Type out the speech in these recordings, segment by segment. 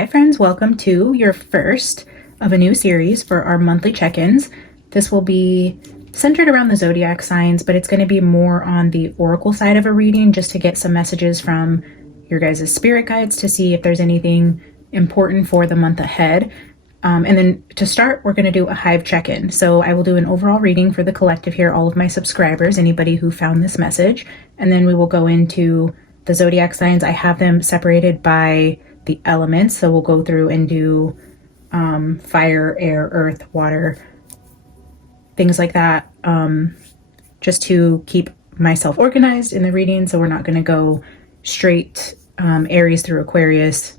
Hi friends, welcome to your first of a new series for our monthly check-ins. This will be centered around the zodiac signs, but it's going to be more on the oracle side of a reading just to get some messages from your guys' spirit guides to see if there's anything important for the month ahead. And then to start, we're going to do a hive check-in. So I will do an overall reading for the collective here, all of my subscribers, anybody who found this message. And then we will go into the zodiac signs. I have them separated by the elements. So we'll go through and do fire, air, earth, water, things like that, just to keep myself organized in the reading. So we're not going to go straight Aries through Aquarius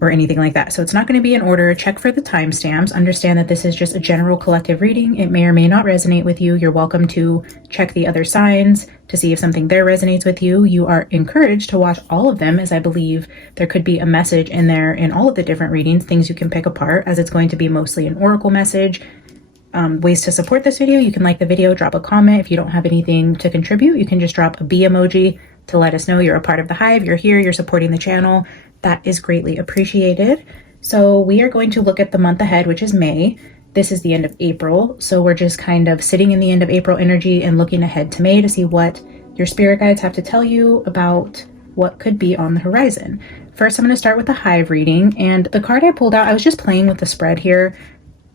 or anything like that. So it's not going to be in order. Check for the timestamps. Understand that this is just a general collective reading. It may or may not resonate with you. You're welcome to check the other signs to see if something there resonates with you. You are encouraged to watch all of them, as I believe there could be a message in there in all of the different readings, things you can pick apart, as it's going to be mostly an oracle message. Ways to support this video: you can like the video, drop a comment. If you don't have anything to contribute, you can just drop a B emoji to let us know you're a part of the hive, you're here, you're supporting the channel. That is greatly appreciated. So we are going to look at the month ahead, which is May. This is the end of April. So we're just kind of sitting in the end of April energy and looking ahead to May to see what your spirit guides have to tell you about what could be on the horizon. First, I'm going to start with the hive reading. And the card I pulled out, I was just playing with the spread here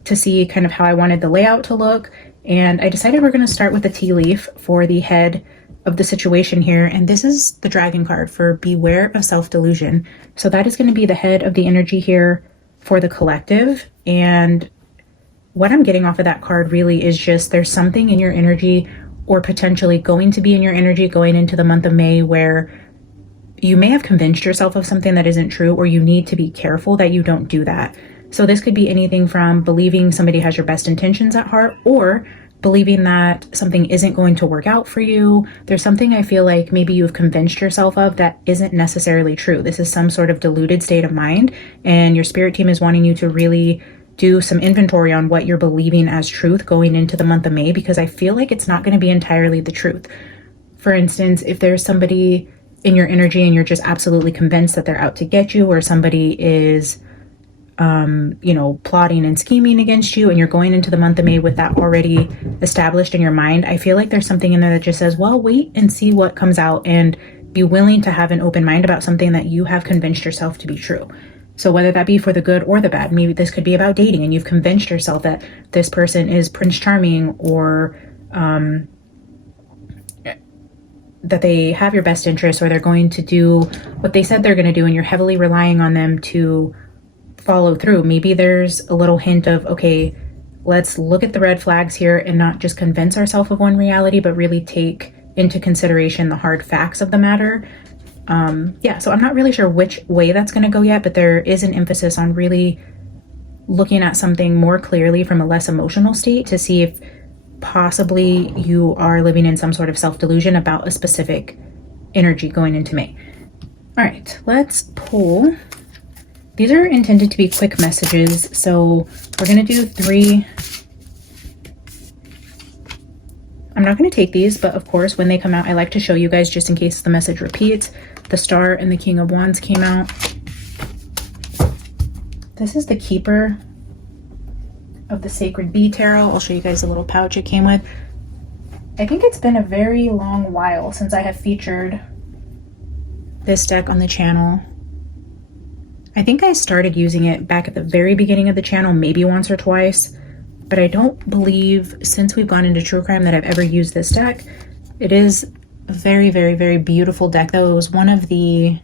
to see kind of how I wanted the layout to look. And I decided we're going to start with the tea leaf for the head of the situation here. And this is the dragon card for beware of self-delusion. So that is going to be the head of the energy here for the collective. And what I'm getting off of that card really is just there's something in your energy, or potentially going to be in your energy going into the month of May, where you may have convinced yourself of something that isn't true, or you need to be careful that you don't do that. So this could be anything from believing somebody has your best intentions at heart, or believing that something isn't going to work out for you. There's something I feel like maybe you've convinced yourself of that isn't necessarily true. This is some sort of deluded state of mind, and your spirit team is wanting you to really do some inventory on what you're believing as truth going into the month of May, because I feel like it's not going to be entirely the truth. For instance, if there's somebody in your energy and you're just absolutely convinced that they're out to get you, or somebody is plotting and scheming against you, and you're going into the month of May with that already established in your mind, I feel like there's something in there that just says, well, wait and see what comes out, and be willing to have an open mind about something that you have convinced yourself to be true. So whether that be for the good or the bad, maybe this could be about dating, and you've convinced yourself that this person is Prince Charming, or that they have your best interests, or they're going to do what they said they're going to do, and you're heavily relying on them to follow through. Maybe there's a little hint of, okay, let's look at the red flags here and not just convince ourselves of one reality, but really take into consideration the hard facts of the matter. So I'm not really sure which way that's going to go yet, but there is an emphasis on really looking at something more clearly from a less emotional state to see if possibly you are living in some sort of self-delusion about a specific energy going into May. All right, let's pull. These are intended to be quick messages, so we're going to do 3. I'm not going to take these, but of course, when they come out, I like to show you guys just in case the message repeats. The Star and the King of Wands came out. This is the Keeper of the Sacred Bee Tarot. I'll show you guys the little pouch it came with. I think it's been a very long while since I have featured this deck on the channel. I think I started using it back at the very beginning of the channel, maybe once or twice, but I don't believe since we've gone into true crime that I've ever used this deck. It is a very, very, very beautiful deck, though. It was one of the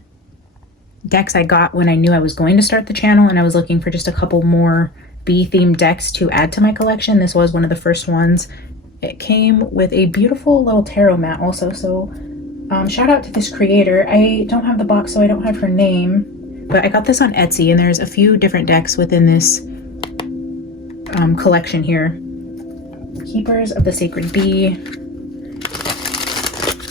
decks I got when I knew I was going to start the channel, and I was looking for just a couple more bee-themed decks to add to my collection. This was one of the first ones. It came with a beautiful little tarot mat also, so shout out to this creator. I don't have the box, so I don't have her name. But I got this on Etsy, and there's a few different decks within this collection here. Keepers of the Sacred Bee.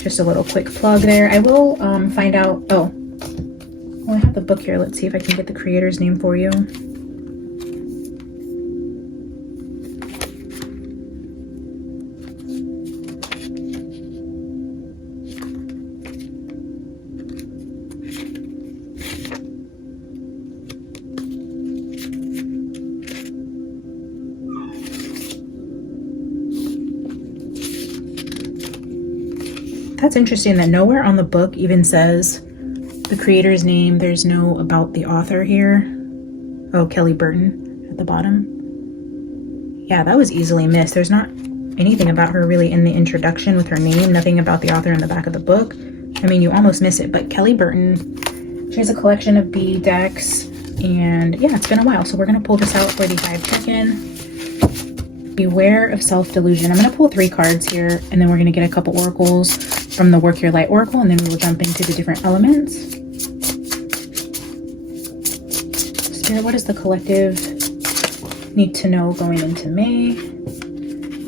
Just a little quick plug there. I will find out. Oh, well, I have the book here. Let's see if I can get the creator's name for you. That's interesting that nowhere on the book even says the creator's name. There's no about the author here. Oh, Kelly Burton at the bottom. Yeah, that was easily missed. There's not anything about her really in the introduction with her name. Nothing about the author in the back of the book. I mean, you almost miss it. But Kelly Burton, she has a collection of bead decks. And yeah, it's been a while. So we're going to pull this out for the 5 check-in. Beware of self-delusion. I'm going to pull 3 cards here. And then we're going to get a couple oracles from the Work Your Light Oracle. And then we will jump into the different elements. Spirit, what does the collective need to know going into May?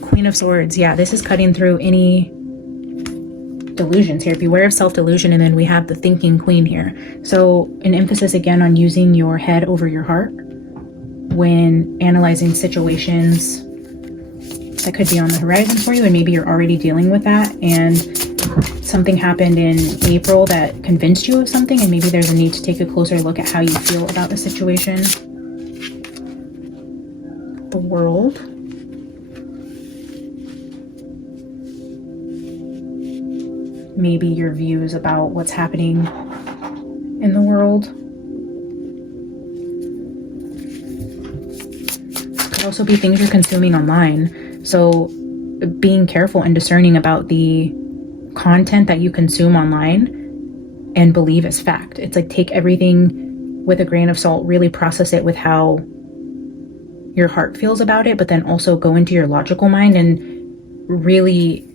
Queen of Swords. Yeah, this is cutting through any delusions here. Beware of self-delusion. And then we have the thinking queen here. So an emphasis again on using your head over your heart when analyzing situations that could be on the horizon for you, and maybe you're already dealing with that and something happened in April that convinced you of something, and maybe there's a need to take a closer look at how you feel about the situation. The World. Maybe your views about what's happening in the world. Could also be things you're consuming online. So being careful and discerning about the content that you consume online and believe as fact. It's like take everything with a grain of salt, really process it with how your heart feels about it, but then also go into your logical mind and really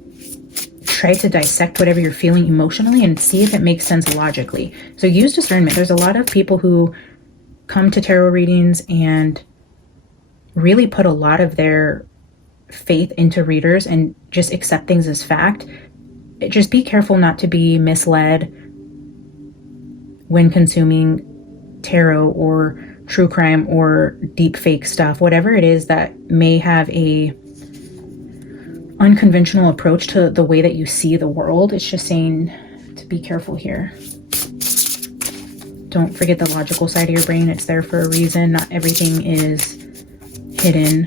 try to dissect whatever you're feeling emotionally and see if it makes sense logically. So use discernment. There's a lot of people who come to tarot readings and really put a lot of their faith into readers and just accept things as fact. Just be careful not to be misled when consuming tarot or true crime or deep fake stuff, whatever it is that may have a unconventional approach to the way that you see the world. It's just saying to be careful here. Don't forget the logical side of your brain. It's there for a reason. Not everything is hidden.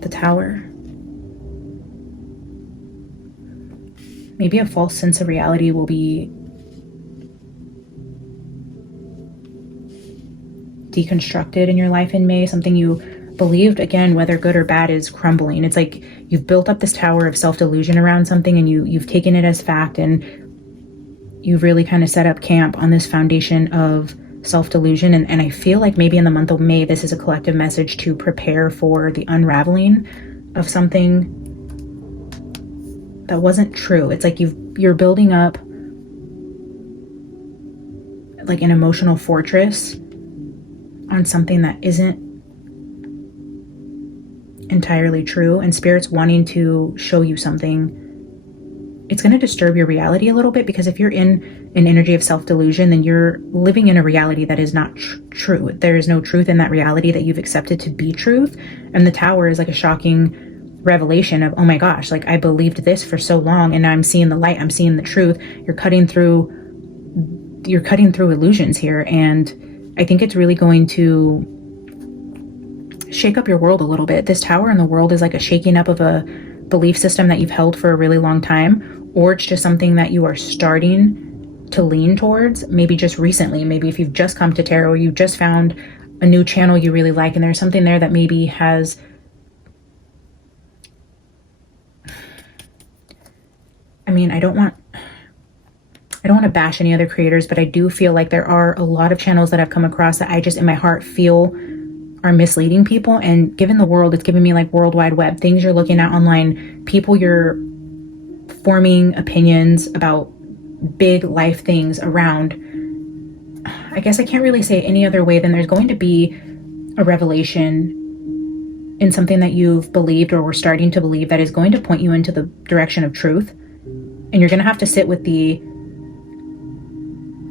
The Tower. Maybe a false sense of reality will be deconstructed in your life in May. Something you believed, again, whether good or bad, is crumbling. It's like you've built up this tower of self-delusion around something, and you've taken it as fact, and you've really kind of set up camp on this foundation of self-delusion. And I feel like maybe in the month of May, this is a collective message to prepare for the unraveling of something that wasn't true. It's like you're building up like an emotional fortress on something that isn't entirely true, and Spirit's wanting to show you something. It's going to disturb your reality a little bit, because if you're in an energy of self-delusion, then you're living in a reality that is not true. There is no truth in that reality that you've accepted to be truth. And the Tower is like a shocking revelation of, oh my gosh, like I believed this for so long, and now I'm seeing the light, I'm seeing the truth. You're cutting through illusions here, and I think it's really going to shake up your world a little bit. This Tower in the world is like a shaking up of a belief system that you've held for a really long time, or it's just something that you are starting to lean towards, maybe just recently. Maybe if you've just come to tarot, or you just found a new channel you really like, and there's something there that maybe has, I mean, I don't want to bash any other creators, but I do feel like there are a lot of channels that I've come across that I just in my heart feel are misleading people. And given the world, it's giving me like World Wide Web, things you're looking at online, people you're forming opinions about big life things around. I guess I can't really say it any other way than there's going to be a revelation in something that you've believed or were starting to believe that is going to point you into the direction of truth. And you're going to have to sit with the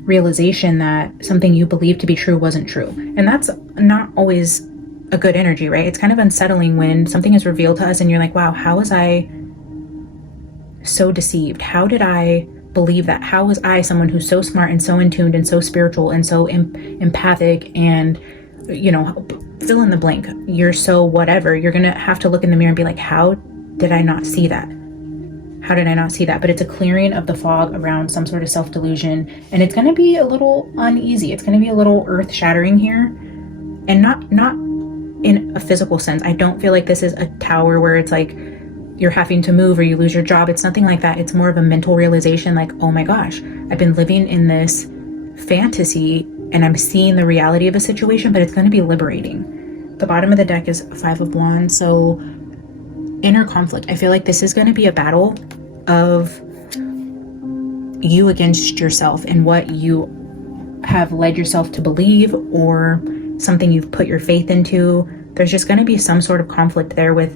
realization that something you believed to be true wasn't true. And that's not always a good energy, right? It's kind of unsettling when something is revealed to us and you're like, wow, how was I so deceived? How did I believe that? How was I, someone who's so smart and so in tuned and so spiritual and so empathic and, you know, fill in the blank, you're so whatever. You're going to have to look in the mirror and be like, how did I not see that? How did I not see that? But it's a clearing of the fog around some sort of self-delusion, and it's going to be a little uneasy. It's going to be a little earth-shattering here, and not in a physical sense. I don't feel like this is a tower where it's like you're having to move or you lose your job. It's nothing like that. It's more of a mental realization, like, oh my gosh, I've been living in this fantasy and I'm seeing the reality of a situation, but it's going to be liberating. The bottom of the deck is Five of Wands, so inner conflict. I feel like this is going to be a battle of you against yourself and what you have led yourself to believe, or something you've put your faith into. There's just going to be some sort of conflict there with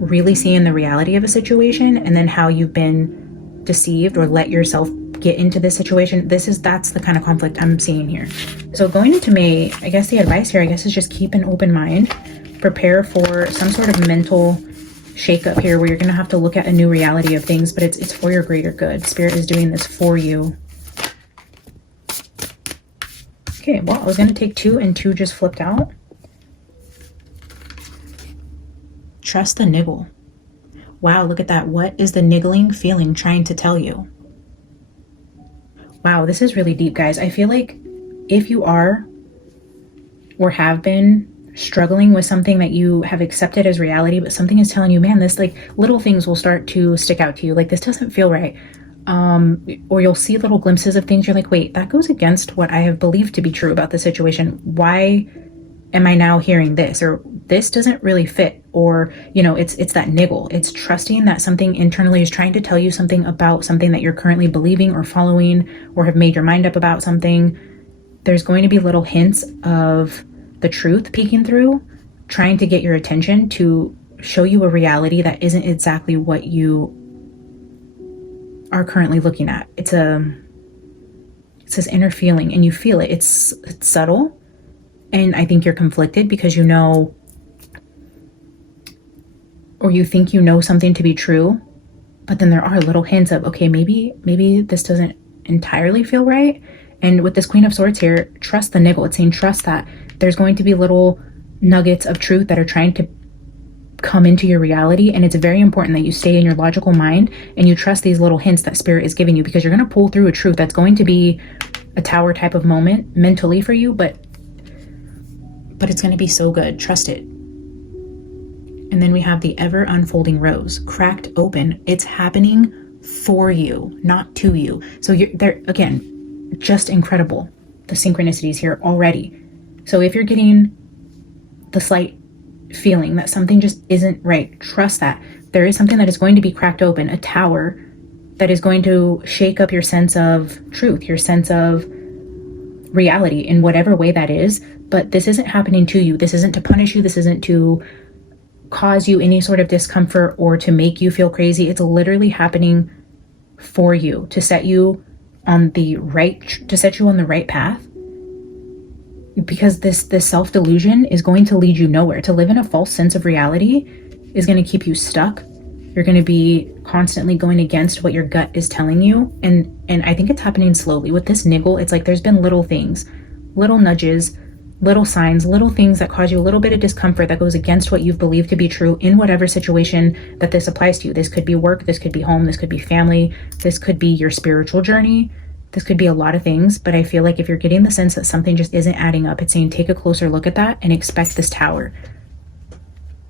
really seeing the reality of a situation and then how you've been deceived or let yourself get into this situation. That's the kind of conflict I'm seeing here. So going into May, I guess the advice here, is just keep an open mind. Prepare for some sort of mental shakeup here where you're going to have to look at a new reality of things, but it's for your greater good. Spirit is doing this for you. Okay, well, I was going to take 2 and 2 just flipped out. Trust the niggle. Wow, look at that. What is the niggling feeling trying to tell you? Wow, this is really deep, guys. I feel like if you are or have been struggling with something that you have accepted as reality, but something is telling you, man, this, like, little things will start to stick out to you. Like, this doesn't feel right. Or you'll see little glimpses of things. You're like, wait, that goes against what I have believed to be true about the situation. Why am I now hearing this? Or this doesn't really fit. Or, you know, it's that niggle. It's trusting that something internally is trying to tell you something about something that you're currently believing or following, or have made your mind up about something. There's going to be little hints of the truth peeking through, trying to get your attention to show you a reality that isn't exactly what you are currently looking at. It's this inner feeling, and you feel it. It's subtle, and I think you're conflicted because you know, or you think you know something to be true, but then there are little hints of, okay, maybe this doesn't entirely feel right. And with this Queen of Swords here, trust the niggle. It's saying trust that there's going to be little nuggets of truth that are trying to come into your reality, and it's very important that you stay in your logical mind and you trust these little hints that Spirit is giving you, because you're going to pull through a truth that's going to be a tower type of moment mentally for you, but it's going to be so good. Trust it. And then we have the ever unfolding rose, cracked open. It's happening for you, not to you. So you're there again, just incredible. The synchronicities here already. So if you're getting the slight feeling that something just isn't right, trust that there is something that is going to be cracked open, a tower that is going to shake up your sense of truth, your sense of reality in whatever way that is. But this isn't happening to you. This isn't to punish you. This isn't to cause you any sort of discomfort or to make you feel crazy. It's literally happening for you, to set you on the right path. Because this self-delusion is going to lead you nowhere. To live in a false sense of reality is going to keep you stuck. You're going to be constantly going against what your gut is telling you. And I think it's happening slowly. With this niggle, it's like there's been little things, little nudges, little signs, little things that cause you a little bit of discomfort that goes against what you've believed to be true in whatever situation that this applies to you. This could be work, this could be home, this could be family, this could be your spiritual journey. This could be a lot of things, but I feel like if you're getting the sense that something just isn't adding up, it's saying take a closer look at that and expect this tower,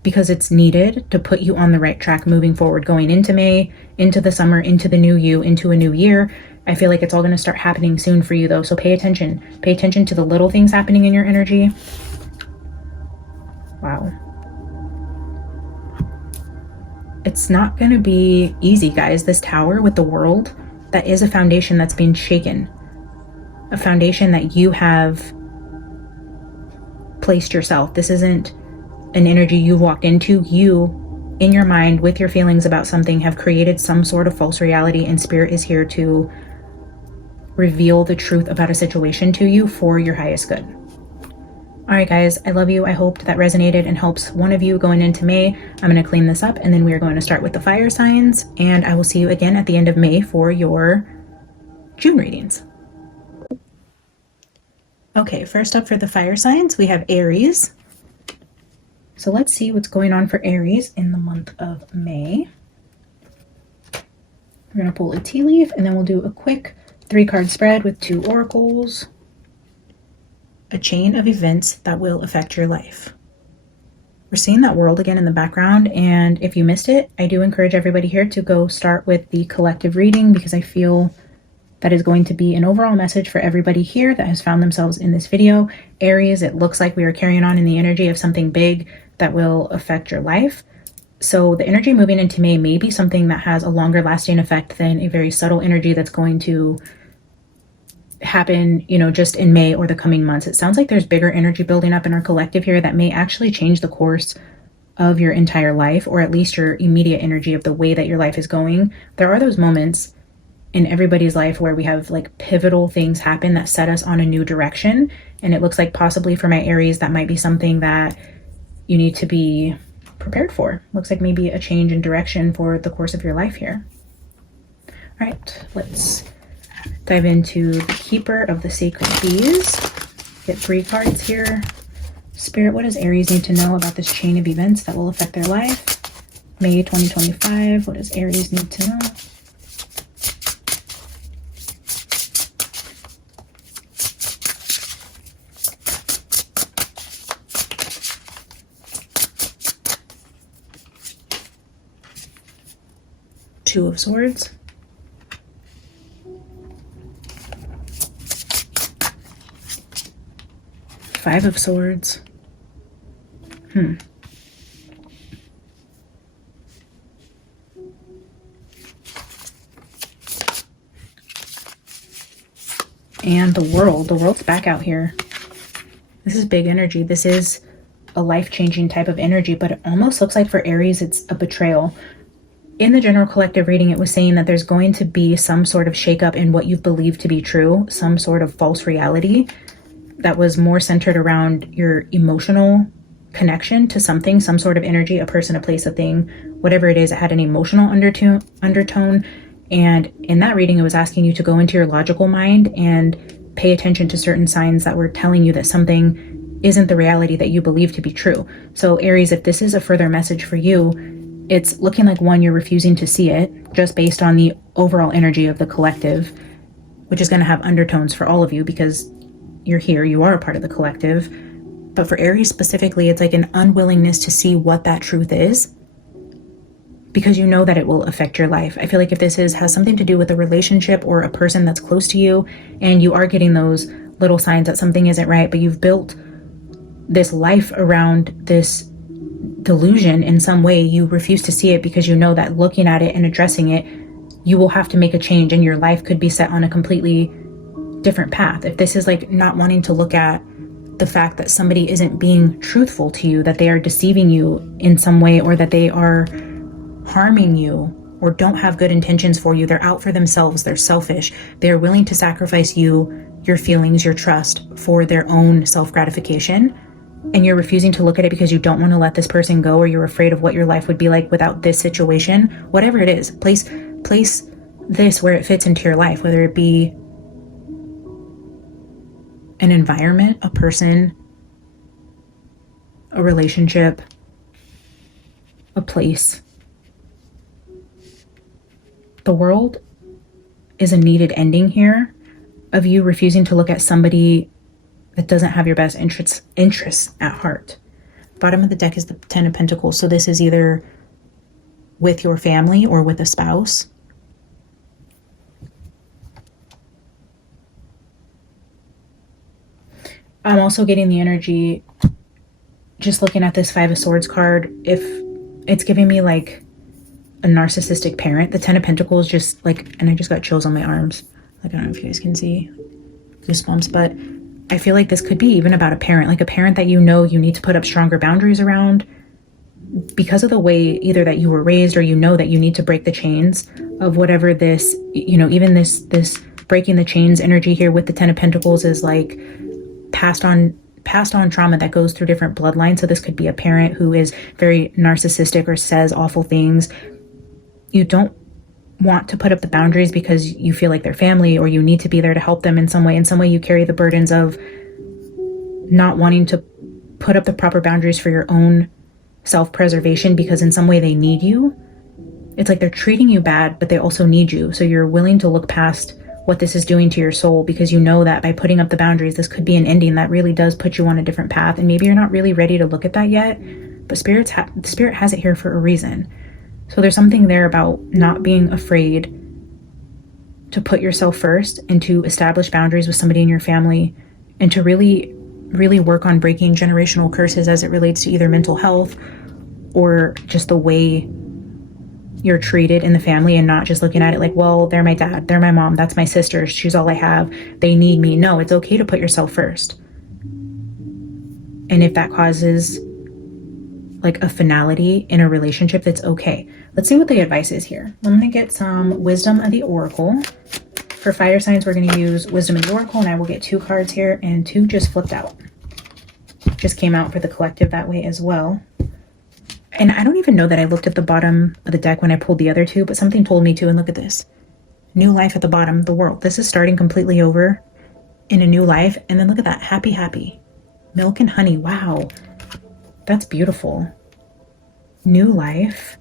because it's needed to put you on the right track moving forward, going into May, into the summer, into the new you, into a new year. I feel like it's all going to start happening soon for you though. So pay attention to the little things happening in your energy. Wow. It's not going to be easy, guys. This tower with the world, that is a foundation that's being shaken, a foundation that you have placed yourself. This isn't an energy you've walked into. You, in your mind, with your feelings about something, have created some sort of false reality, and Spirit is here to reveal the truth about a situation to you for your highest good. All right, guys, I love you. I hope that resonated and helps one of you going into May. I'm going to clean this up, and then we are going to start with the fire signs, and I will see you again at the end of May for your June readings. Okay, first up for the fire signs, we have Aries. So let's see what's going on for Aries in the month of May. We're going to pull a tea leaf, and then we'll do a quick 3-card spread with 2 oracles. A chain of events that will affect your life. We're seeing that world again in the background, and if you missed it, I do encourage everybody here to go start with the collective reading, because I feel that is going to be an overall message for everybody here that has found themselves in this video. Aries, it looks like we are carrying on in the energy of something big that will affect your life. So the energy moving into May may be something that has a longer lasting effect than a very subtle energy that's going to happen, you know, just in May or the coming months. It sounds like there's bigger energy building up in our collective here that may actually change the course of your entire life, or at least your immediate energy of the way that your life is going. There are those moments in everybody's life where we have like pivotal things happen that set us on a new direction. And it looks like possibly for my Aries, that might be something that you need to be prepared for. Looks like maybe a change in direction for the course of your life here. All right, let's dive into the Keeper of the Sacred Keys. Get 3 cards here. Spirit, what does Aries need to know about this chain of events that will affect their life? May 2025, what does Aries need to know? Two of Swords. Five of Swords. And the World. The World's back out here. This is big energy. This is a life-changing type of energy, but it almost looks like for Aries, it's a betrayal. In the general collective reading, it was saying that there's going to be some sort of shakeup in what you've believed to be true, some sort of false reality that was more centered around your emotional connection to something, some sort of energy, a person, a place, a thing, whatever it is. It had an emotional undertone. And in that reading, it was asking you to go into your logical mind and pay attention to certain signs that were telling you that something isn't the reality that you believe to be true. So Aries, if this is a further message for you, it's looking like, one, you're refusing to see it just based on the overall energy of the collective, which is going to have undertones for all of you because you're here, you are a part of the collective. But for Aries specifically, it's like an unwillingness to see what that truth is because you know that it will affect your life. I feel like if this has something to do with a relationship or a person that's close to you, and you are getting those little signs that something isn't right, but you've built this life around this delusion in some way, you refuse to see it because you know that looking at it and addressing it, you will have to make a change and your life could be set on a completely different path. If this is like not wanting to look at the fact that somebody isn't being truthful to you, that they are deceiving you in some way, or that they are harming you or don't have good intentions for you, they're out for themselves, they're selfish, they're willing to sacrifice you, your feelings, your trust for their own self-gratification, and you're refusing to look at it because you don't want to let this person go, or you're afraid of what your life would be like without this situation, whatever it is, place this where it fits into your life, whether it be an environment, a person, a relationship, a place. The World is a needed ending here of you refusing to look at somebody that doesn't have your best interests at heart. Bottom of the deck is the 10 of Pentacles. So this is either with your family or with a spouse. I'm also getting the energy, just looking at this 5 of Swords card, if it's giving me like a narcissistic parent. The 10 of Pentacles just like, and I just got chills on my arms. Like, I don't know if you guys can see goosebumps, but I feel like this could be even about a parent, like a parent that you know you need to put up stronger boundaries around because of the way either that you were raised, or you know that you need to break the chains of whatever this, you know, even this breaking the chains energy here with the 10 of Pentacles is like passed on trauma that goes through different bloodlines. So this could be a parent who is very narcissistic or says awful things. You don't want to put up the boundaries because you feel like they're family, or you need to be there to help them in some way. In some way you carry the burdens of not wanting to put up the proper boundaries for your own self-preservation because in some way they need you. it's like they're treating you bad, but they also need you. So you're willing to look past what this is doing to your soul, because you know that by putting up the boundaries, this could be an ending that really does put you on a different path. And maybe you're not really ready to look at that yet, but Spirit has it here for a reason. So there's something there about not being afraid to put yourself first and to establish boundaries with somebody in your family, and to really, really work on breaking generational curses as it relates to either mental health or just the way you're treated in the family, and not just looking at it like, well, they're my dad, they're my mom, that's my sister, she's all I have, they need me. No, it's okay to put yourself first. And if that causes like a finality in a relationship, that's okay. Let's see what the advice is here. I'm going to get some wisdom of the oracle. For fire signs, we're going to use wisdom of the oracle, and I will get 2 cards here, and 2 just flipped out. Just came out for the collective that way as well. And I don't even know that I looked at the bottom of the deck when I pulled the other 2, but something told me to. And look at this. New life at the bottom, the world. This is starting completely over in a new life. And then look at that. Happy, happy. Milk and honey. Wow. That's beautiful. New life.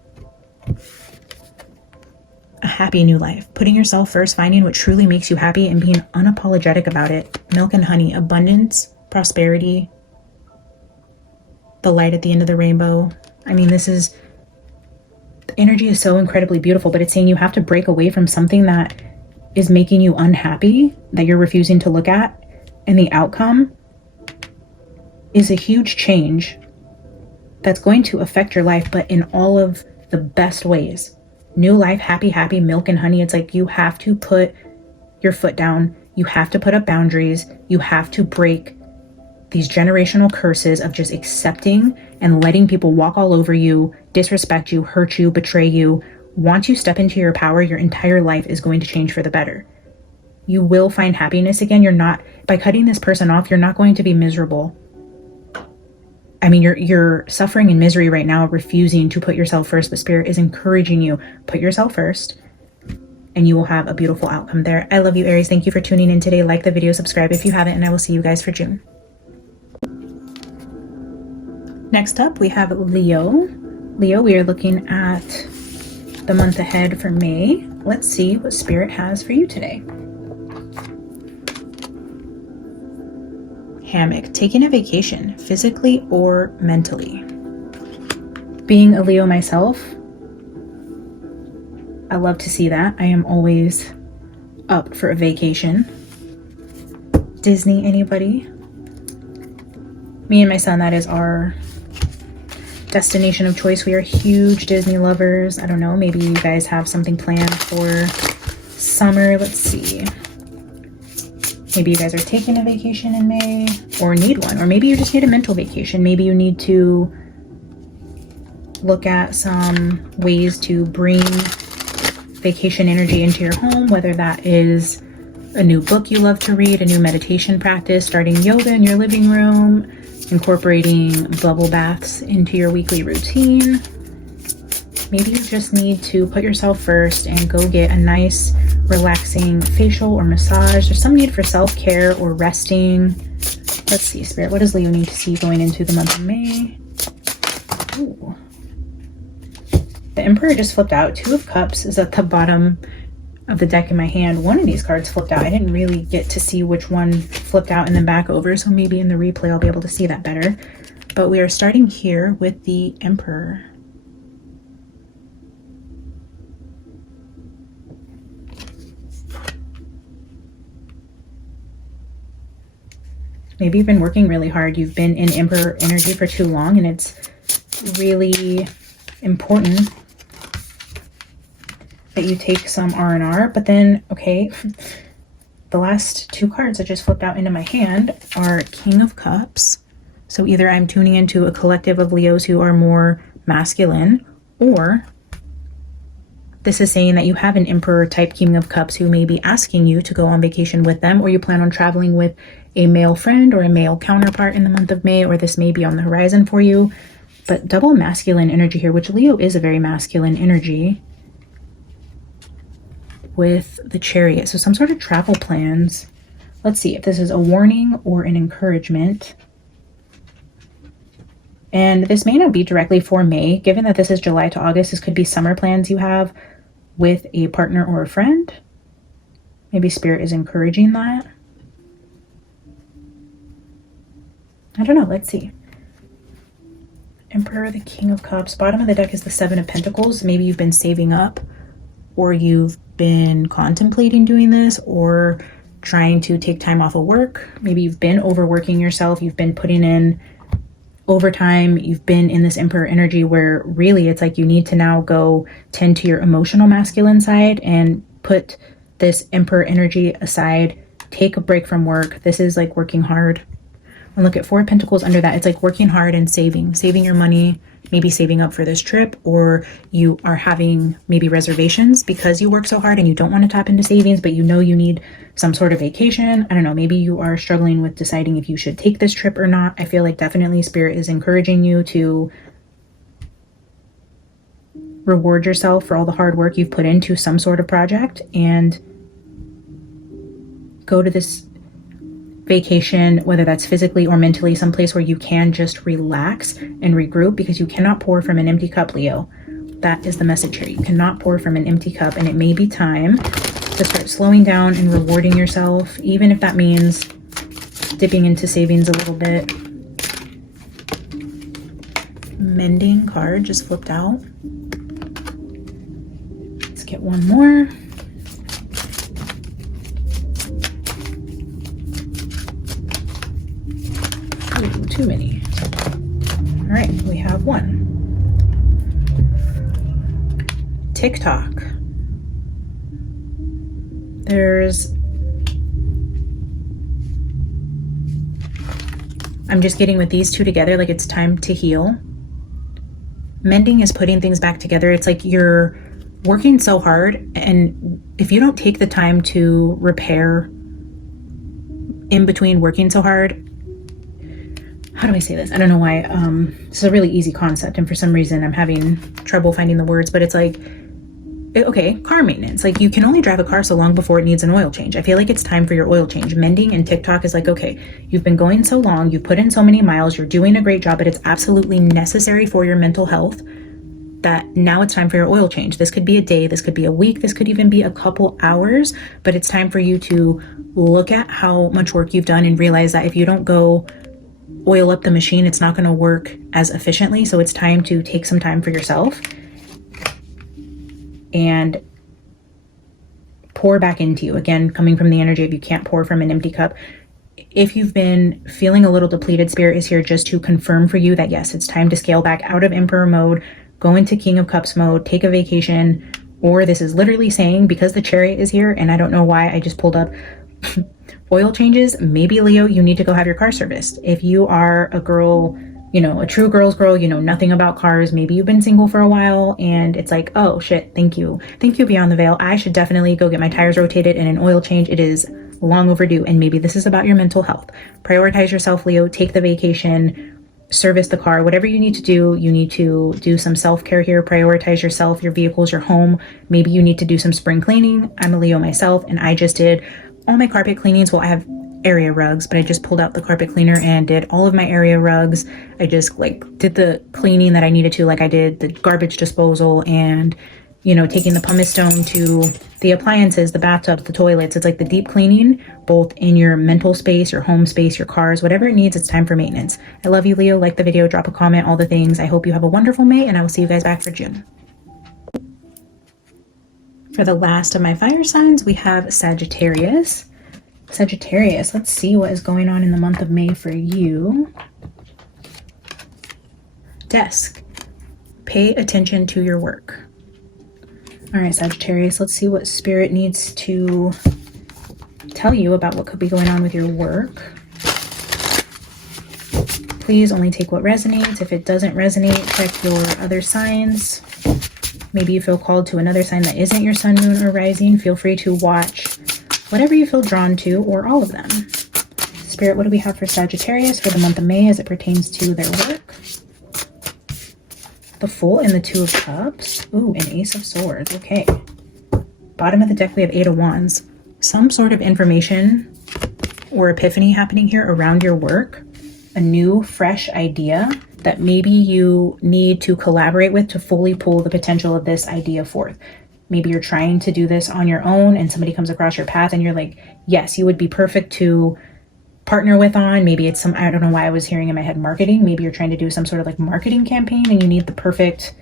A happy new life. Putting yourself first, finding what truly makes you happy, and being unapologetic about it. Milk and honey. Abundance, prosperity, the light at the end of the rainbow. I mean, the energy is so incredibly beautiful, but it's saying you have to break away from something that is making you unhappy, that you're refusing to look at, and the outcome is a huge change that's going to affect your life, but in all of the best ways. New life, happy, happy, milk and honey. It's like you have to put your foot down. You have to put up boundaries. You have to break these generational curses of just accepting and letting people walk all over you, disrespect you, hurt you, betray you. Once you step into your power, your entire life is going to change for the better. You will find happiness again. By cutting this person off, you're not going to be miserable. I mean, you're suffering in misery right now, refusing to put yourself first, but Spirit is encouraging you, put yourself first, and you will have a beautiful outcome there. I love you, Aries. Thank you for tuning in today. Like the video, subscribe if you haven't, and I will see you guys for June. Next up, we have Leo. Leo, we are looking at the month ahead for May. Let's see what Spirit has for you today. Hammock, taking a vacation, physically or mentally. Being a Leo myself, I love to see that. I am always up for a vacation. Disney, anybody? Me and my son, that is our destination of choice. We are huge Disney lovers. I don't know, maybe you guys have something planned for summer. Let's see. Maybe you guys are taking a vacation in May or need one, or maybe you just need a mental vacation. Maybe you need to look at some ways to bring vacation energy into your home, whether that is a new book you love to read, a new meditation practice, starting yoga in your living room, incorporating bubble baths into your weekly routine. Maybe you just need to put yourself first and go get a nice relaxing facial or massage. There's some need for self-care or resting. Let's see, Spirit, what does Leo need to see going into the month of May? Ooh. The Emperor just flipped out. 2 of Cups is at the bottom of the deck in my hand. One of these cards flipped out. I didn't really get to see which one flipped out and then back over, so maybe in the replay I'll be able to see that better. But we are starting here with the Emperor. Maybe you've been working really hard. You've been in Emperor energy for too long, and it's really important that you take some R&R. But then, okay, the last 2 cards that just flipped out into my hand are King of Cups. So either I'm tuning into a collective of Leos who are more masculine, or this is saying that you have an Emperor type King of Cups who may be asking you to go on vacation with them, or you plan on traveling with a male friend or a male counterpart in the month of May, or this may be on the horizon for you. But double masculine energy here, which Leo is a very masculine energy, with the Chariot. So some sort of travel plans. Let's see if this is a warning or an encouragement. And this may not be directly for May. Given that this is July to August, this could be summer plans you have with a partner or a friend. Maybe Spirit is encouraging that. I don't know. Let's see. Emperor, the King of Cups. Bottom of the deck is the Seven of Pentacles. Maybe you've been saving up, or you've been contemplating doing this, or trying to take time off of work. Maybe you've been overworking yourself. You've been putting in overtime. You've been in this Emperor energy where really it's like you need to now go tend to your emotional masculine side and put this Emperor energy aside. Take a break from work. This is like working hard. And look at Four of Pentacles under that. It's like working hard and saving your money, maybe saving up for this trip, or you are having maybe reservations because you work so hard and you don't want to tap into savings, but you know you need some sort of vacation. I don't know, maybe you are struggling with deciding if you should take this trip or not. I feel like definitely Spirit is encouraging you to reward yourself for all the hard work you've put into some sort of project and go to this vacation, whether that's physically or mentally, someplace where you can just relax and regroup, because you cannot pour from an empty cup, Leo. That is the message here. You cannot pour from an empty cup, and it may be time to start slowing down and rewarding yourself, even if that means dipping into savings a little bit. Mending card just flipped out. Let's get one more. Ooh, too many. All right, we have one. TikTok. I'm just getting with these two together, like it's time to heal. Mending is putting things back together. It's like you're working so hard, and if you don't take the time to repair in between working so hard, how do I say this? I don't know why. This is a really easy concept, and for some reason I'm having trouble finding the words, but it's like, okay, car maintenance. Like, you can only drive a car so long before it needs an oil change. I feel like it's time for your oil change. Mending and TikTok is like, okay, you've been going so long, you've put in so many miles, you're doing a great job, but it's absolutely necessary for your mental health that now it's time for your oil change. This could be a day, this could be a week, this could even be a couple hours, but it's time for you to look at how much work you've done and realize that if you don't go oil up the machine, it's not going to work as efficiently. So it's time to take some time for yourself and pour back into you. Again, coming from the energy of you can't pour from an empty cup. If you've been feeling a little depleted, Spirit is here just to confirm for you that yes, it's time to scale back out of Emperor mode, go into King of Cups mode, take a vacation, or this is literally saying, because the Chariot is here, and I don't know why I just pulled up oil changes, maybe Leo, you need to go have your car serviced. If you are a girl, you know, a true girl's girl, you know nothing about cars, maybe you've been single for a while and it's like, oh shit, thank you Beyond the Veil, I should definitely go get my tires rotated and an oil change. It is long overdue, and maybe this is about your mental health. Prioritize yourself, Leo. Take the vacation, service the car, whatever you need to do. You need to do some self-care here. Prioritize yourself, your vehicles, your home. Maybe you need to do some spring cleaning. I'm a Leo myself, and I just did all my carpet cleanings. Well, I have area rugs, but I just pulled out the carpet cleaner and did all of my area rugs. I just did the cleaning that I needed to, like I did the garbage disposal and, you know, taking the pumice stone to the appliances, the bathtubs, the toilets. It's like the deep cleaning, both in your mental space, your home space, your cars, whatever it needs, it's time for maintenance. I love you, Leo. Like the video, drop a comment, all the things. I hope you have a wonderful May, and I will see you guys back for June. For the last of my fire signs, we have Sagittarius. Sagittarius, let's see what is going on in the month of May for you. Desk. Pay attention to your work. All right, Sagittarius, let's see what Spirit needs to tell you about what could be going on with your work. Please only take what resonates. If it doesn't resonate, check your other signs. Maybe you feel called to another sign that isn't your sun, moon, or rising. Feel free to watch whatever you feel drawn to, or all of them. Spirit, what do we have for Sagittarius for the month of May as it pertains to their work? The Fool and the Two of Cups. Ooh, an Ace of Swords. Okay. Bottom of the deck, we have Eight of Wands. Some sort of information or epiphany happening here around your work. a new, fresh idea that maybe you need to collaborate with to fully pull the potential of this idea forth. Maybe you're trying to do this on your own and somebody comes across your path and you're like, yes, you would be perfect to partner with on. Maybe it's some, I don't know why I was hearing in my head marketing. Maybe you're trying to do some sort of like marketing campaign and you need the perfect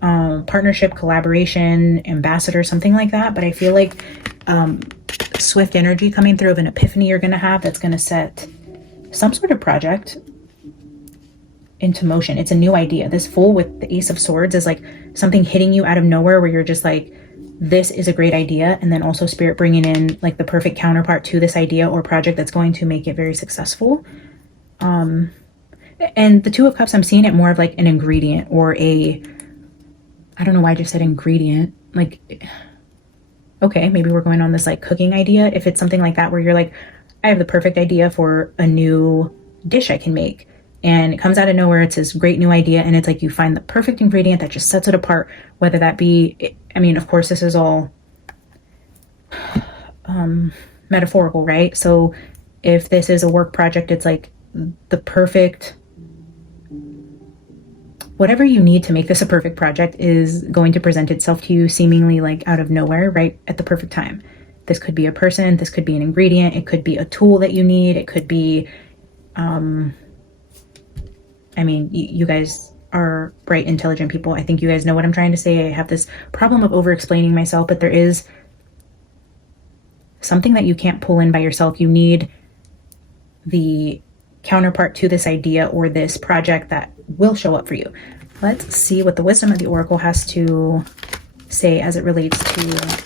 partnership, collaboration, ambassador, something like that. But I feel like swift energy coming through of an epiphany you're going to have that's going to set some sort of project into motion. It's a new idea. This Fool with the Ace of Swords is like something hitting you out of nowhere where you're just like, this is a great idea. And then also Spirit bringing in like the perfect counterpart to this idea or project that's going to make it very successful. And the Two of Cups, I'm seeing it more of like an ingredient or a, I don't know why I just said ingredient. Like, okay, maybe we're going on this like cooking idea. If it's something like that where you're like, I have the perfect idea for a new dish I can make. And it comes out of nowhere. It's this great new idea. And it's like you find the perfect ingredient that just sets it apart. Whether that be, I mean, of course, this is all metaphorical, right? So if this is a work project, it's like the perfect, whatever you need to make this a perfect project is going to present itself to you seemingly like out of nowhere, right at the perfect time. This could be a person, this could be an ingredient, it could be a tool that you need, it could be, I mean, you guys are bright, intelligent people. I think you guys know what I'm trying to say. I have this problem of over-explaining myself, but there is something that you can't pull in by yourself. You need the counterpart to this idea or this project that will show up for you. Let's see what the wisdom of the Oracle has to say as it relates to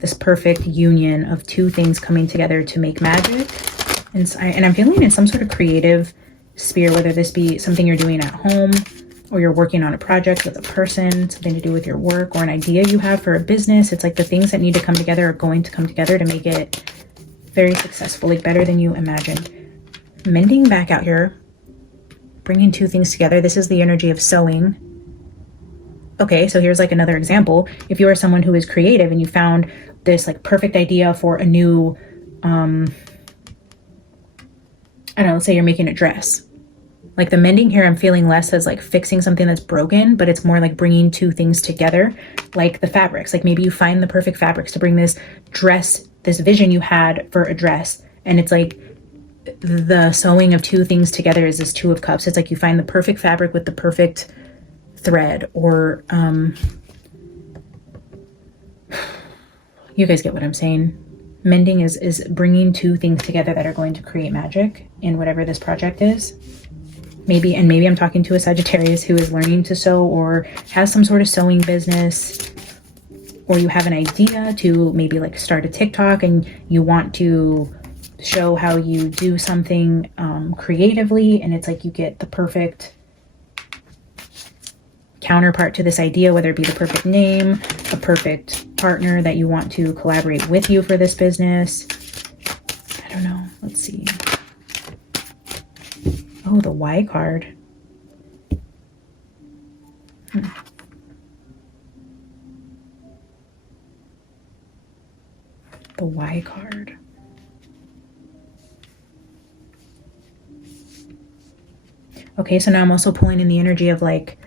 this perfect union of two things coming together to make magic. And I'm feeling in some sort of creative sphere, whether this be something you're doing at home or you're working on a project with a person, something to do with your work or an idea you have for a business. It's like the things that need to come together are going to come together to make it very successful, like better than you imagined. Mending back out here, bringing two things together. This is the energy of sewing. Okay, so here's like another example. If you are someone who is creative and you found this like perfect idea for a new, I don't know, let's say you're making a dress. Like the mending here, I'm feeling less as like fixing something that's broken, but it's more like bringing two things together, like the fabrics. Like maybe you find the perfect fabrics to bring this dress, this vision you had for a dress. And it's like the sewing of two things together is this Two of Cups. It's like you find the perfect fabric with the perfect thread, or you guys get what I'm saying. Mending is bringing two things together that are going to create magic in whatever this project is. Maybe I'm talking to a Sagittarius who is learning to sew or has some sort of sewing business, or you have an idea to maybe like start a TikTok and you want to show how you do something creatively, and it's like you get the perfect counterpart to this idea, whether it be the perfect name, a perfect partner that you want to collaborate with you for this business. I don't know. Let's see. Oh, the Y card. The Y card. Okay, so now I'm also pulling in the energy of like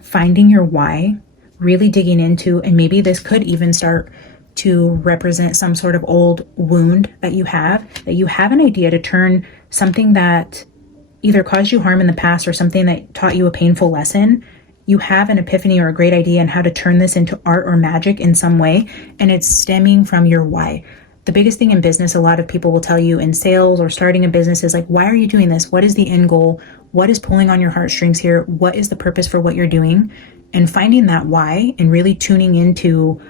finding your why, really digging into, and maybe this could even start to represent some sort of old wound that you have an idea to turn something that either caused you harm in the past or something that taught you a painful lesson. You have an epiphany or a great idea on how to turn this into art or magic in some way, and it's stemming from your why. The biggest thing in business, a lot of people will tell you in sales or starting a business is like, why are you doing this? What is the end goal? What is pulling on your heartstrings here? What is the purpose for what you're doing? And finding that why and really tuning into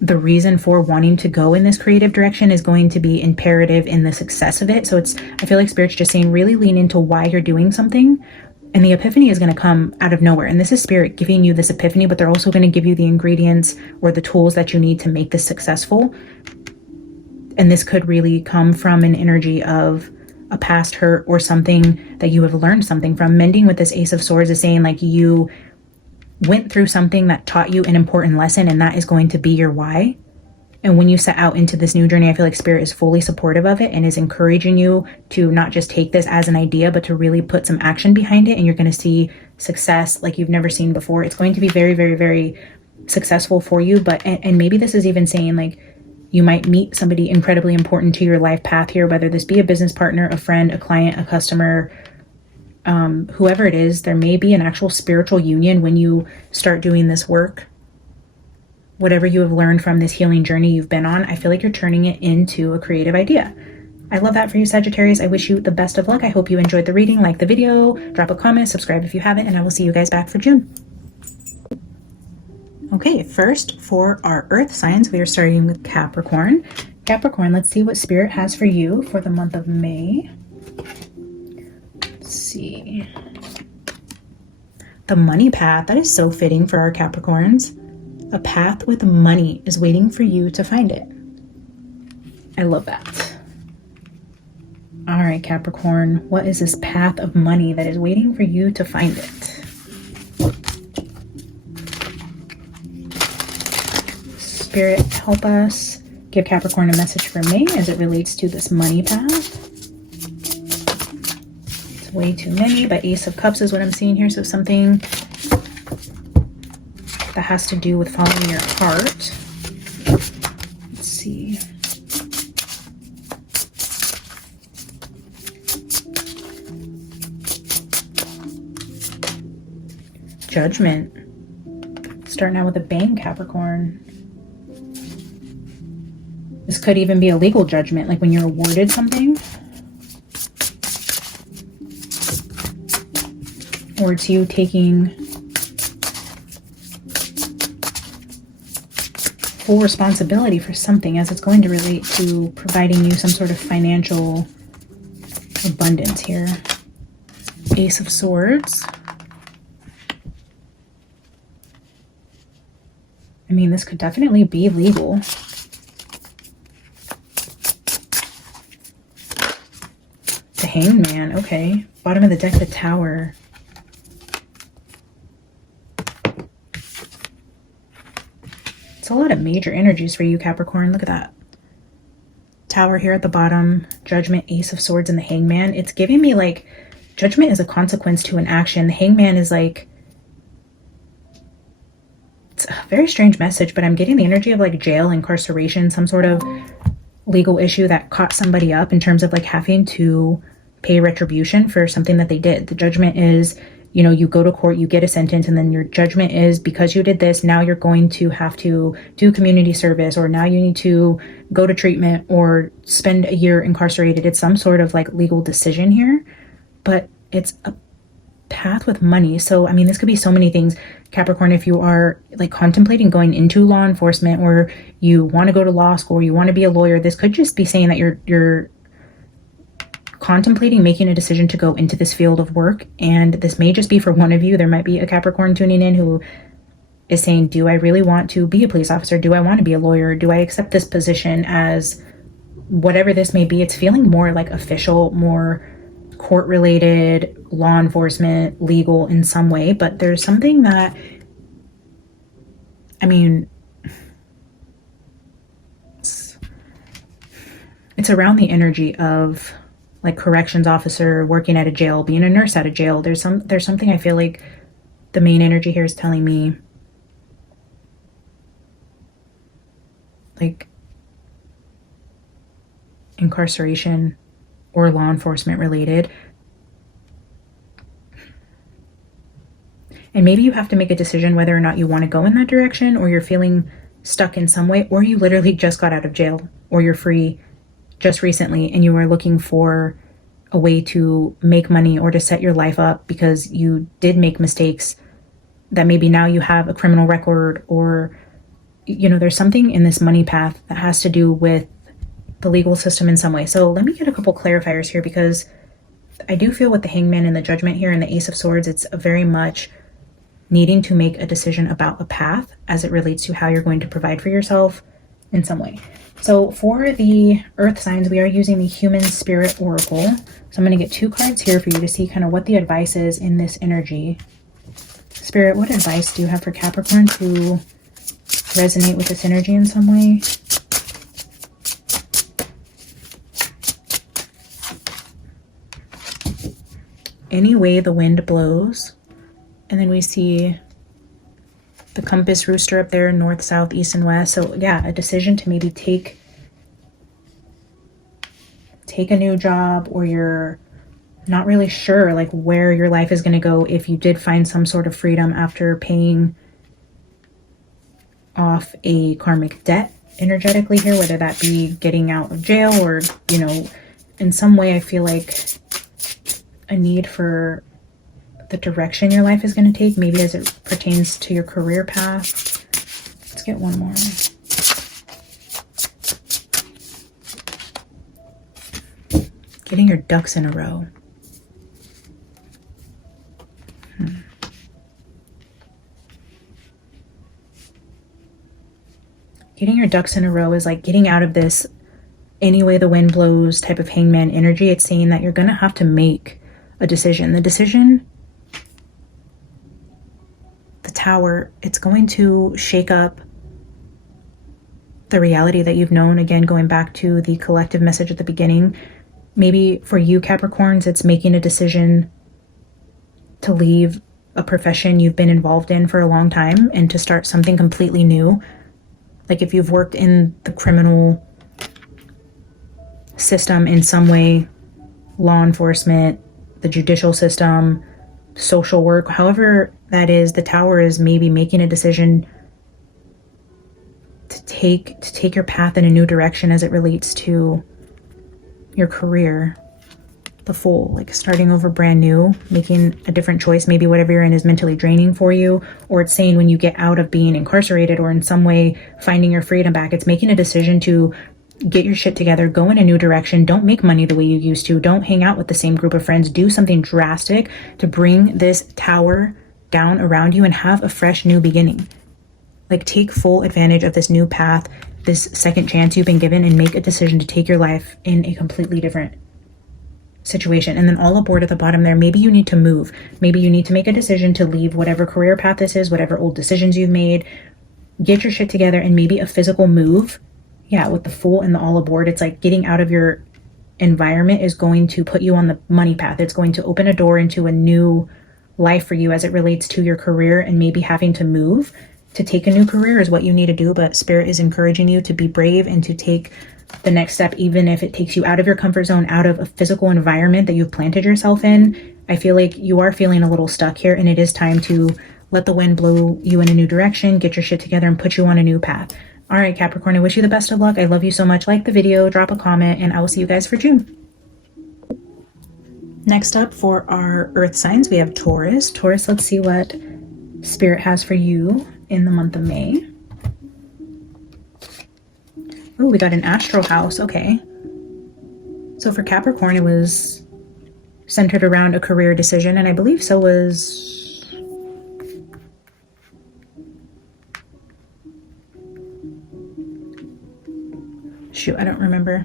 the reason for wanting to go in this creative direction is going to be imperative in the success of it. So I feel like Spirit's just saying, really lean into why you're doing something. And the epiphany is going to come out of nowhere. And this is Spirit giving you this epiphany, but they're also going to give you the ingredients or the tools that you need to make this successful. And this could really come from an energy of a past hurt or something that you have learned something from. Mending with this Ace of Swords is saying like you went through something that taught you an important lesson, and that is going to be your why. And when you set out into this new journey, I feel like Spirit is fully supportive of it and is encouraging you to not just take this as an idea, but to really put some action behind it. And you're going to see success like you've never seen before. It's going to be very, very, very successful for you. But, and maybe this is even saying like, you might meet somebody incredibly important to your life path here, whether this be a business partner, a friend, a client, a customer, whoever it is. There may be an actual spiritual union when you start doing this work. Whatever you have learned from this healing journey you've been on, I feel like you're turning it into a creative idea. I love that for you, Sagittarius. I wish you the best of luck. I hope you enjoyed the reading. Like the video, drop a comment, subscribe if you haven't, and I will see you guys back for June. Okay, first for our earth signs, we are starting with Capricorn. Capricorn, let's see what Spirit has for you for the month of May. Let's see. The money path, that is so fitting for our Capricorns. A path with money is waiting for you to find it. I love that. All right, Capricorn, what is this path of money that is waiting for you to find it? Spirit, help us. Give Capricorn a message for May as it relates to this money path. It's way too many, but Ace of Cups is what I'm seeing here. So something that has to do with following your heart. Let's see. Judgment. Starting out with a bang, Capricorn. This could even be a legal judgment, like when you're awarded something. Or it's you taking full responsibility for something, as it's going to relate to providing you some sort of financial abundance here. Ace of Swords. I mean, this could definitely be legal. The Hanged Man, okay. Bottom of the deck, the Tower. It's a lot of major energies for you, Capricorn. Look at that. Tower here at the bottom. Judgment, Ace of Swords, and the Hangman. It's giving me like judgment is a consequence to an action. The Hangman is like, it's a very strange message, but I'm getting the energy of like jail, incarceration, some sort of legal issue that caught somebody up in terms of like having to pay retribution for something that they did. The judgment is, you know, you go to court, you get a sentence, and then your judgment is because you did this, now you're going to have to do community service, or now you need to go to treatment or spend a year incarcerated. It's some sort of like legal decision here, but it's a path with money. So, I mean, this could be so many things. Capricorn, if you are like contemplating going into law enforcement, or you want to go to law school, or you want to be a lawyer, this could just be saying that you're contemplating making a decision to go into this field of work. And this may just be for one of you. There might be a Capricorn tuning in who is saying, do I really want to be a police officer? Do I want to be a lawyer? Do I accept this position as whatever this may be? It's feeling more like official, more court related, law enforcement, legal in some way. But there's something that, I mean, it's around the energy of like corrections officer, working at a jail, being a nurse at a jail. There's something I feel like the main energy here is telling me, like incarceration or law enforcement related. And maybe you have to make a decision whether or not you want to go in that direction, or you're feeling stuck in some way, or you literally just got out of jail, or you're free just recently and you are looking for a way to make money or to set your life up because you did make mistakes that maybe now you have a criminal record, or, you know, there's something in this money path that has to do with the legal system in some way. So let me get a couple clarifiers here, because I do feel with the Hangman and the Judgment here and the Ace of Swords, it's a very much needing to make a decision about a path as it relates to how you're going to provide for yourself in some way. So for the earth signs, we are using the Human Spirit Oracle. So I'm going to get 2 cards here for you to see kind of what the advice is in this energy. Spirit, what advice do you have for Capricorn to resonate with this energy in some way? any way the wind blows. And then we see the compass rooster up there, north, south, east, and west. So yeah, a decision to maybe take a new job, or you're not really sure like where your life is going to go if you did find some sort of freedom after paying off a karmic debt energetically here, whether that be getting out of jail or, you know, in some way. I feel like a need for the direction your life is going to take, maybe as it pertains to your career path. Let's get one more. Getting your ducks in a row. Getting your ducks in a row is like getting out of this any way the wind blows type of hangman energy. It's saying that you're going to have to make a decision. The decision, the Tower, it's going to shake up the reality that you've known. Again, going back to the collective message at the beginning, maybe for you Capricorns, it's making a decision to leave a profession you've been involved in for a long time and to start something completely new. Like if you've worked in the criminal system in some way, law enforcement, the judicial system, social work, however that is, the Tower is maybe making a decision to take your path in a new direction as it relates to your career. The Fool, like starting over brand new, making a different choice. Maybe whatever you're in is mentally draining for you, or it's saying when you get out of being incarcerated or in some way finding your freedom back, it's making a decision to get your shit together, go in a new direction. Don't make money the way you used to. Don't hang out with the same group of friends. Do something drastic to bring this Tower down around you and have a fresh new beginning. Like take full advantage of this new path, this second chance you've been given, and make a decision to take your life in a completely different situation. And then all aboard at the bottom there, maybe you need to move. Maybe you need to make a decision to leave whatever career path this is, whatever old decisions you've made, get your shit together, and maybe a physical move. Yeah, with the Fool and the all aboard, it's like getting out of your environment is going to put you on the money path. It's going to open a door into a new life for you as it relates to your career, and maybe having to move to take a new career is what you need to do. But Spirit is encouraging you to be brave and to take the next step, even if it takes you out of your comfort zone, out of a physical environment that you've planted yourself in. I feel like you are feeling a little stuck here, and it is time to let the wind blow you in a new direction, get your shit together, and put you on a new path. All right, Capricorn, I wish you the best of luck. I love you so much. Like the video, drop a comment, and I will see you guys for June. Next up for our earth signs, we have Taurus. Taurus, let's see what Spirit has for you in the month of May. Oh, we got an astral house. Okay. So for Capricorn, it was centered around a career decision, and I believe so was... Shoot, I don't remember.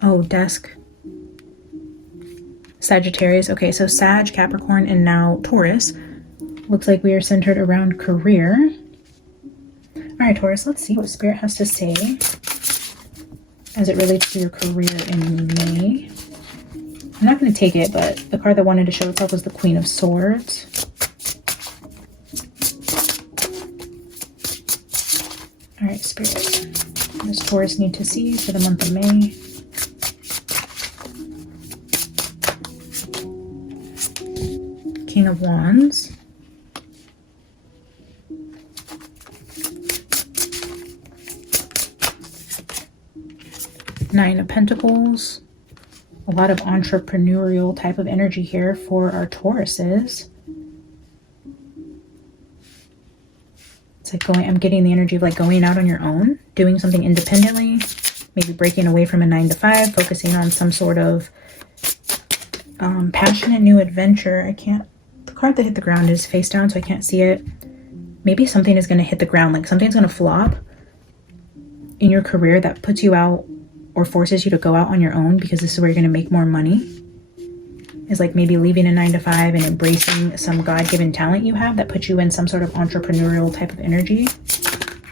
Oh, desk. Sagittarius. Okay, so Sag, Capricorn, and now Taurus. Looks like we are centered around career. All right, Taurus, let's see what Spirit has to say as it relates to your career in May. I'm not going to take it, but the card that wanted to show itself was the Queen of Swords. All right, Spirit. What does Taurus need to see for the month of May? King of Wands. Nine of Pentacles. A lot of entrepreneurial type of energy here for our Tauruses. It's like I'm getting the energy of like going out on your own, doing something independently, maybe breaking away from a 9-to-5, focusing on some sort of passion and new adventure. The card that hit the ground is face down, so I can't see it. Maybe something is going to hit the ground, like something's going to flop in your career that puts you out or forces you to go out on your own, because this is where you're going to make more money. Is like maybe leaving a 9-to-5 and embracing some God-given talent you have that puts you in some sort of entrepreneurial type of energy.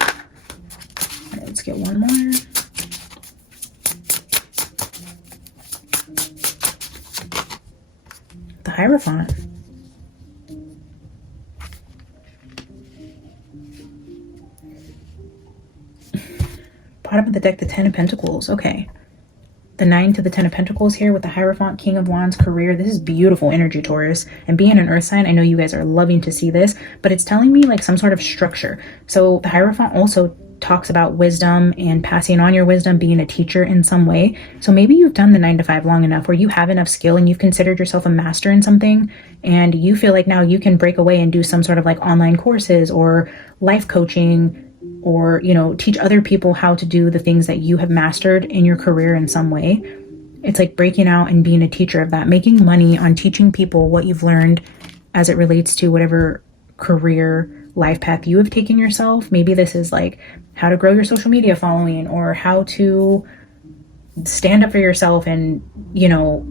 All right, let's get one more. Hierophant. Bottom of the deck, the 10 of Pentacles. Okay. The 9 to the 10 of Pentacles here with the Hierophant, King of Wands, career. This is beautiful energy, Taurus. And being an earth sign, I know you guys are loving to see this, but it's telling me like some sort of structure. So the Hierophant also talks about wisdom and passing on your wisdom, being a teacher in some way. So maybe you've done the 9 to 5 long enough where you have enough skill and you've considered yourself a master in something, and you feel like now you can break away and do some sort of like online courses or life coaching, or, you know, teach other people how to do the things that you have mastered in your career in some way. It's like breaking out and being a teacher of that, making money on teaching people what you've learned as it relates to whatever career life path you have taken yourself. Maybe this is like how to grow your social media following, or how to stand up for yourself and, you know,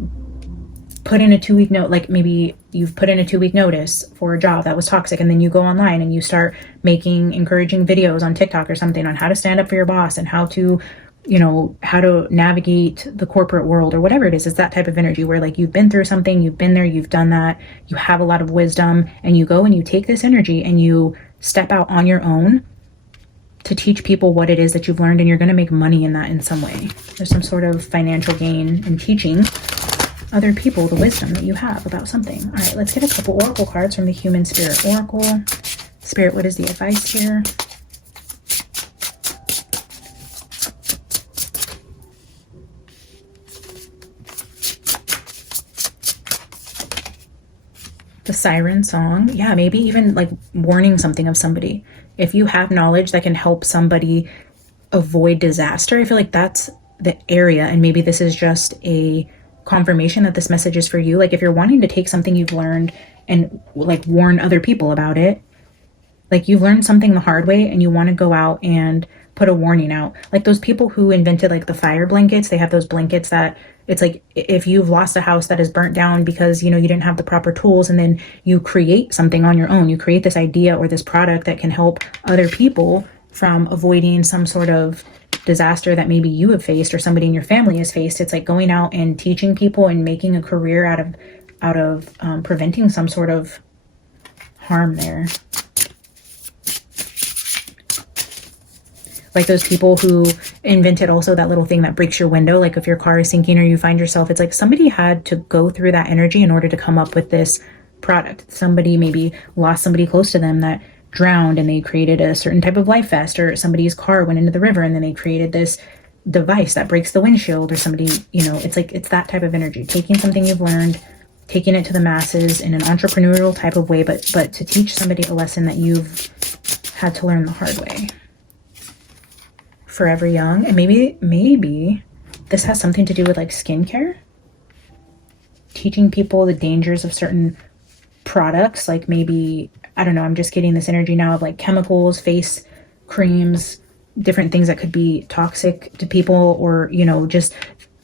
put in a 2-week note. Like maybe you've put in a 2-week notice for a job that was toxic, and then you go online and you start making encouraging videos on TikTok or something on how to stand up for your boss and how to, you know, how to navigate the corporate world or whatever it is. It's that type of energy where like you've been through something, you've been there, you've done that, you have a lot of wisdom, and you go and you take this energy and you step out on your own to teach people what it is that you've learned, and you're going to make money in that in some way. There's some sort of financial gain in teaching other people the wisdom that you have about something. All right, let's get a couple oracle cards from the Human Spirit Oracle. Spirit, what is the advice here? The siren song. Yeah, maybe even like warning something of somebody. If you have knowledge that can help somebody avoid disaster, I feel like that's the area. And maybe this is just a confirmation that this message is for you. Like if you're wanting to take something you've learned and like warn other people about it, like you've learned something the hard way and you want to go out and put a warning out. Like those people who invented like the fire blankets, they have those blankets that it's like if you've lost a house that is burnt down because, you know, you didn't have the proper tools, and then you create something on your own, you create this idea or this product that can help other people from avoiding some sort of disaster that maybe you have faced or somebody in your family has faced. It's like going out and teaching people and making a career out of preventing some sort of harm there. Like those people who invented also that little thing that breaks your window. Like if your car is sinking or you find yourself, it's like somebody had to go through that energy in order to come up with this product. Somebody maybe lost somebody close to them that drowned, and they created a certain type of life vest, or somebody's car went into the river and then they created this device that breaks the windshield, or somebody, you know, it's like it's that type of energy, taking something you've learned, taking it to the masses in an entrepreneurial type of way, but to teach somebody a lesson that you've had to learn the hard way. Forever young. And maybe this has something to do with like skincare, teaching people the dangers of certain products. Like maybe, I don't know, I'm just getting this energy now of like chemicals, face creams, different things that could be toxic to people, or, you know, just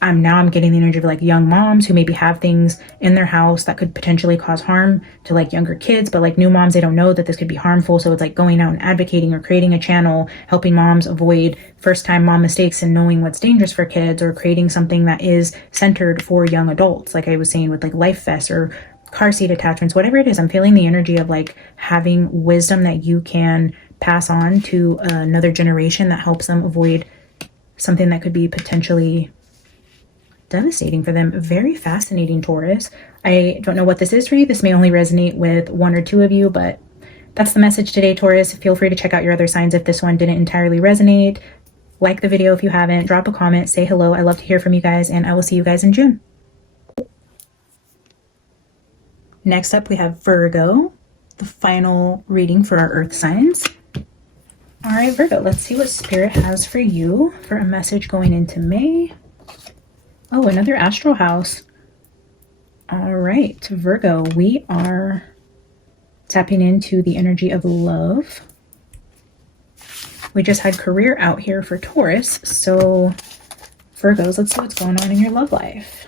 I'm getting the energy of like young moms who maybe have things in their house that could potentially cause harm to like younger kids, but like new moms, they don't know that this could be harmful. So it's like going out and advocating or creating a channel, helping moms avoid first time mom mistakes and knowing what's dangerous for kids, or creating something that is centered for young adults. Like I was saying with like life vests or car seat attachments, whatever it is. I'm feeling the energy of like having wisdom that you can pass on to another generation that helps them avoid something that could be potentially devastating for them. Very fascinating, Taurus. I don't know what this is for you. This may only resonate with 1 or 2 of you, but that's the message today, Taurus. Feel free to check out your other signs if this one didn't entirely resonate. Like the video if you haven't. Drop a comment. Say hello. I love to hear from you guys, and I will see you guys in June. Next up, we have Virgo, the final reading for our earth signs. All right, Virgo, let's see what Spirit has for you for a message going into May. Oh, another astral house. All right, Virgo, we are tapping into the energy of love. We just had career out here for Taurus. So Virgos, let's see what's going on in your love life.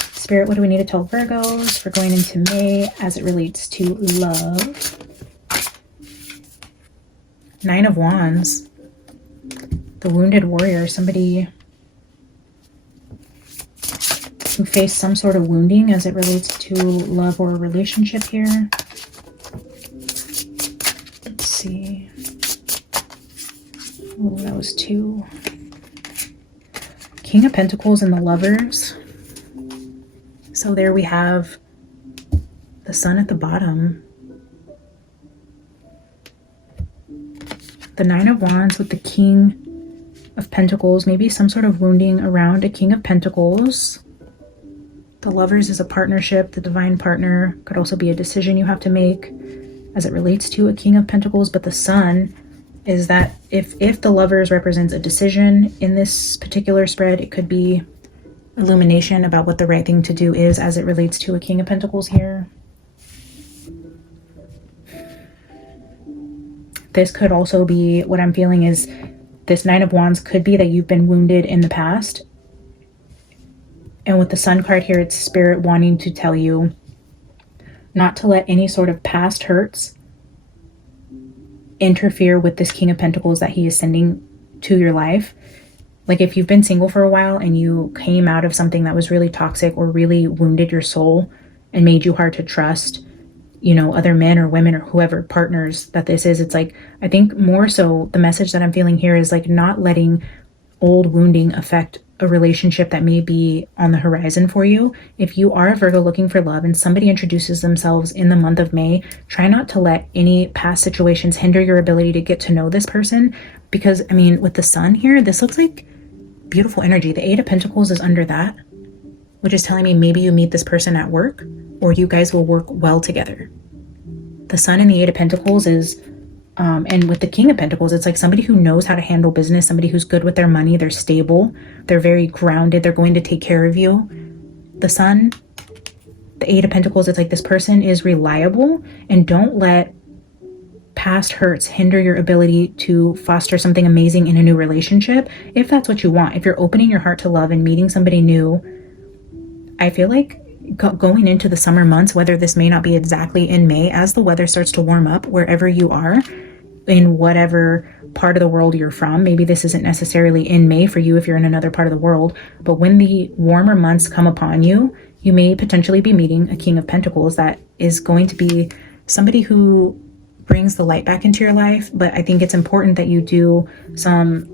Spirit, what do we need to tell Virgos for going into May as it relates to love? 9 of Wands. The wounded warrior. Somebody to face some sort of wounding as it relates to love or a relationship here. Let's see. Oh, that was 2. King of Pentacles and the Lovers. So there we have the Sun at the bottom. The 9 of Wands with the King of Pentacles. Maybe some sort of wounding around a King of Pentacles. The Lovers is a partnership. The divine partner could also be a decision you have to make as it relates to a King of Pentacles. But the Sun is that if the Lovers represents a decision in this particular spread, it could be illumination about what the right thing to do is as it relates to a King of Pentacles here. This could also be, what I'm feeling is, this 9 of Wands could be that you've been wounded in the past. And with the Sun card here, it's Spirit wanting to tell you not to let any sort of past hurts interfere with this King of Pentacles that he is sending to your life. Like if you've been single for a while and you came out of something that was really toxic or really wounded your soul and made you hard to trust, you know, other men or women or whoever partners that this is, it's like, I think more so the message that I'm feeling here is like not letting old wounding affect a relationship that may be on the horizon for you. If you are a Virgo looking for love and somebody introduces themselves in the month of May, try not to let any past situations hinder your ability to get to know this person. Because I mean, with the Sun here, this looks like beautiful energy. The 8 of Pentacles is under that, which is telling me maybe you meet this person at work or you guys will work well together. The Sun and the 8 of Pentacles is, and with the King of Pentacles, it's like somebody who knows how to handle business, somebody who's good with their money, they're stable, they're very grounded, they're going to take care of you. The Sun, the 8 of Pentacles, it's like this person is reliable, and don't let past hurts hinder your ability to foster something amazing in a new relationship, if that's what you want. If you're opening your heart to love and meeting somebody new, I feel like going into the summer months, whether this may not be exactly in May, as the weather starts to warm up wherever you are, in whatever part of the world you're from, maybe this isn't necessarily in May for you if you're in another part of the world, but when the warmer months come upon you, you may potentially be meeting a King of Pentacles that is going to be somebody who brings the light back into your life. But I think it's important that you do some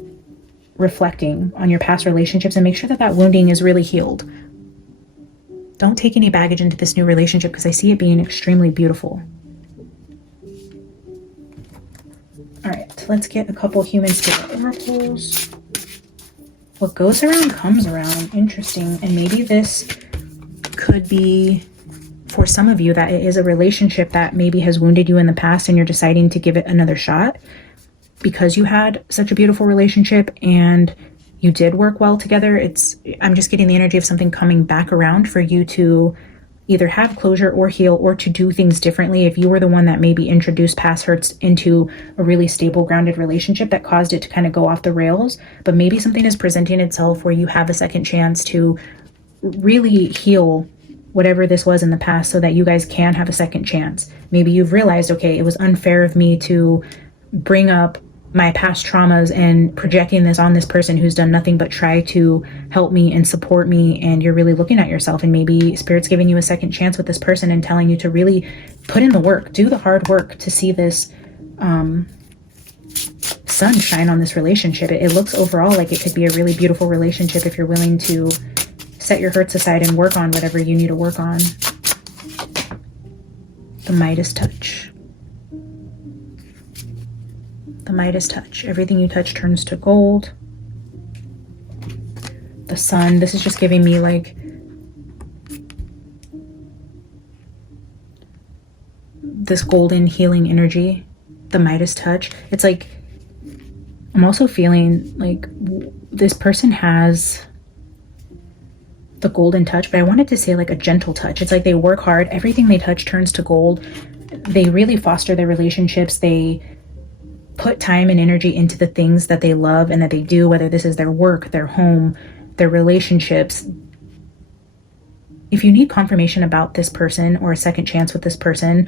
reflecting on your past relationships and make sure that that wounding is really healed. Don't take any baggage into this new relationship because I see it being extremely beautiful. All right, let's get a couple human spirit oracles. What goes around comes around. Interesting. And maybe this could be, for some of you, that it is a relationship that maybe has wounded you in the past and you're deciding to give it another shot because you had such a beautiful relationship and you did work well together. I'm just getting the energy of something coming back around for you to either have closure or heal or to do things differently. If you were the one that maybe introduced past hurts into a really stable, grounded relationship that caused it to kind of go off the rails, but maybe something is presenting itself where you have a second chance to really heal whatever this was in the past so that you guys can have a second chance. Maybe you've realized, okay, it was unfair of me to bring up my past traumas and projecting this on this person who's done nothing but try to help me and support me, and you're really looking at yourself, and maybe Spirit's giving you a second chance with this person and telling you to really put in the work, do the hard work to see this sun shine on this relationship. It looks overall like it could be a really beautiful relationship if you're willing to set your hurts aside and work on whatever you need to work on. The Midas touch. The Midas touch. Everything you touch turns to gold. The sun. This is just giving me like this golden healing energy. The Midas touch. It's like I'm also feeling like this person has the golden touch, but I wanted to say like a gentle touch. It's like they work hard. Everything they touch turns to gold. They really foster their relationships. They put time and energy into the things that they love and that they do, whether this is their work, their home, their relationships. If you need confirmation about this person or a second chance with this person,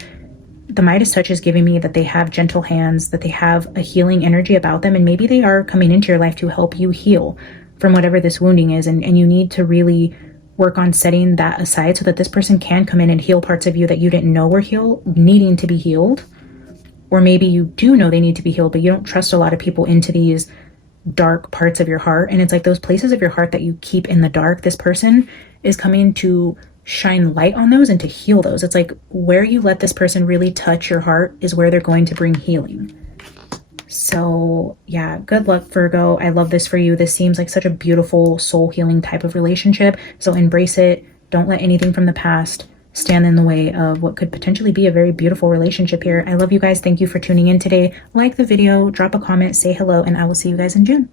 the Midas touch is giving me that they have gentle hands, that they have a healing energy about them, and maybe they are coming into your life to help you heal from whatever this wounding is, and you need to really work on setting that aside so that this person can come in and heal parts of you that you didn't know were needing to be healed. Or maybe you do know they need to be healed, but you don't trust a lot of people into these dark parts of your heart. And it's like those places of your heart that you keep in the dark, this person is coming to shine light on those and to heal those. It's like where you let this person really touch your heart is where they're going to bring healing. So yeah, good luck, Virgo. I love this for you. This seems like such a beautiful soul healing type of relationship. So embrace it. Don't let anything from the past stand in the way of what could potentially be a very beautiful relationship here. I love you guys. Thank you for tuning in today. Like the video, drop a comment, say hello, and I will see you guys in June.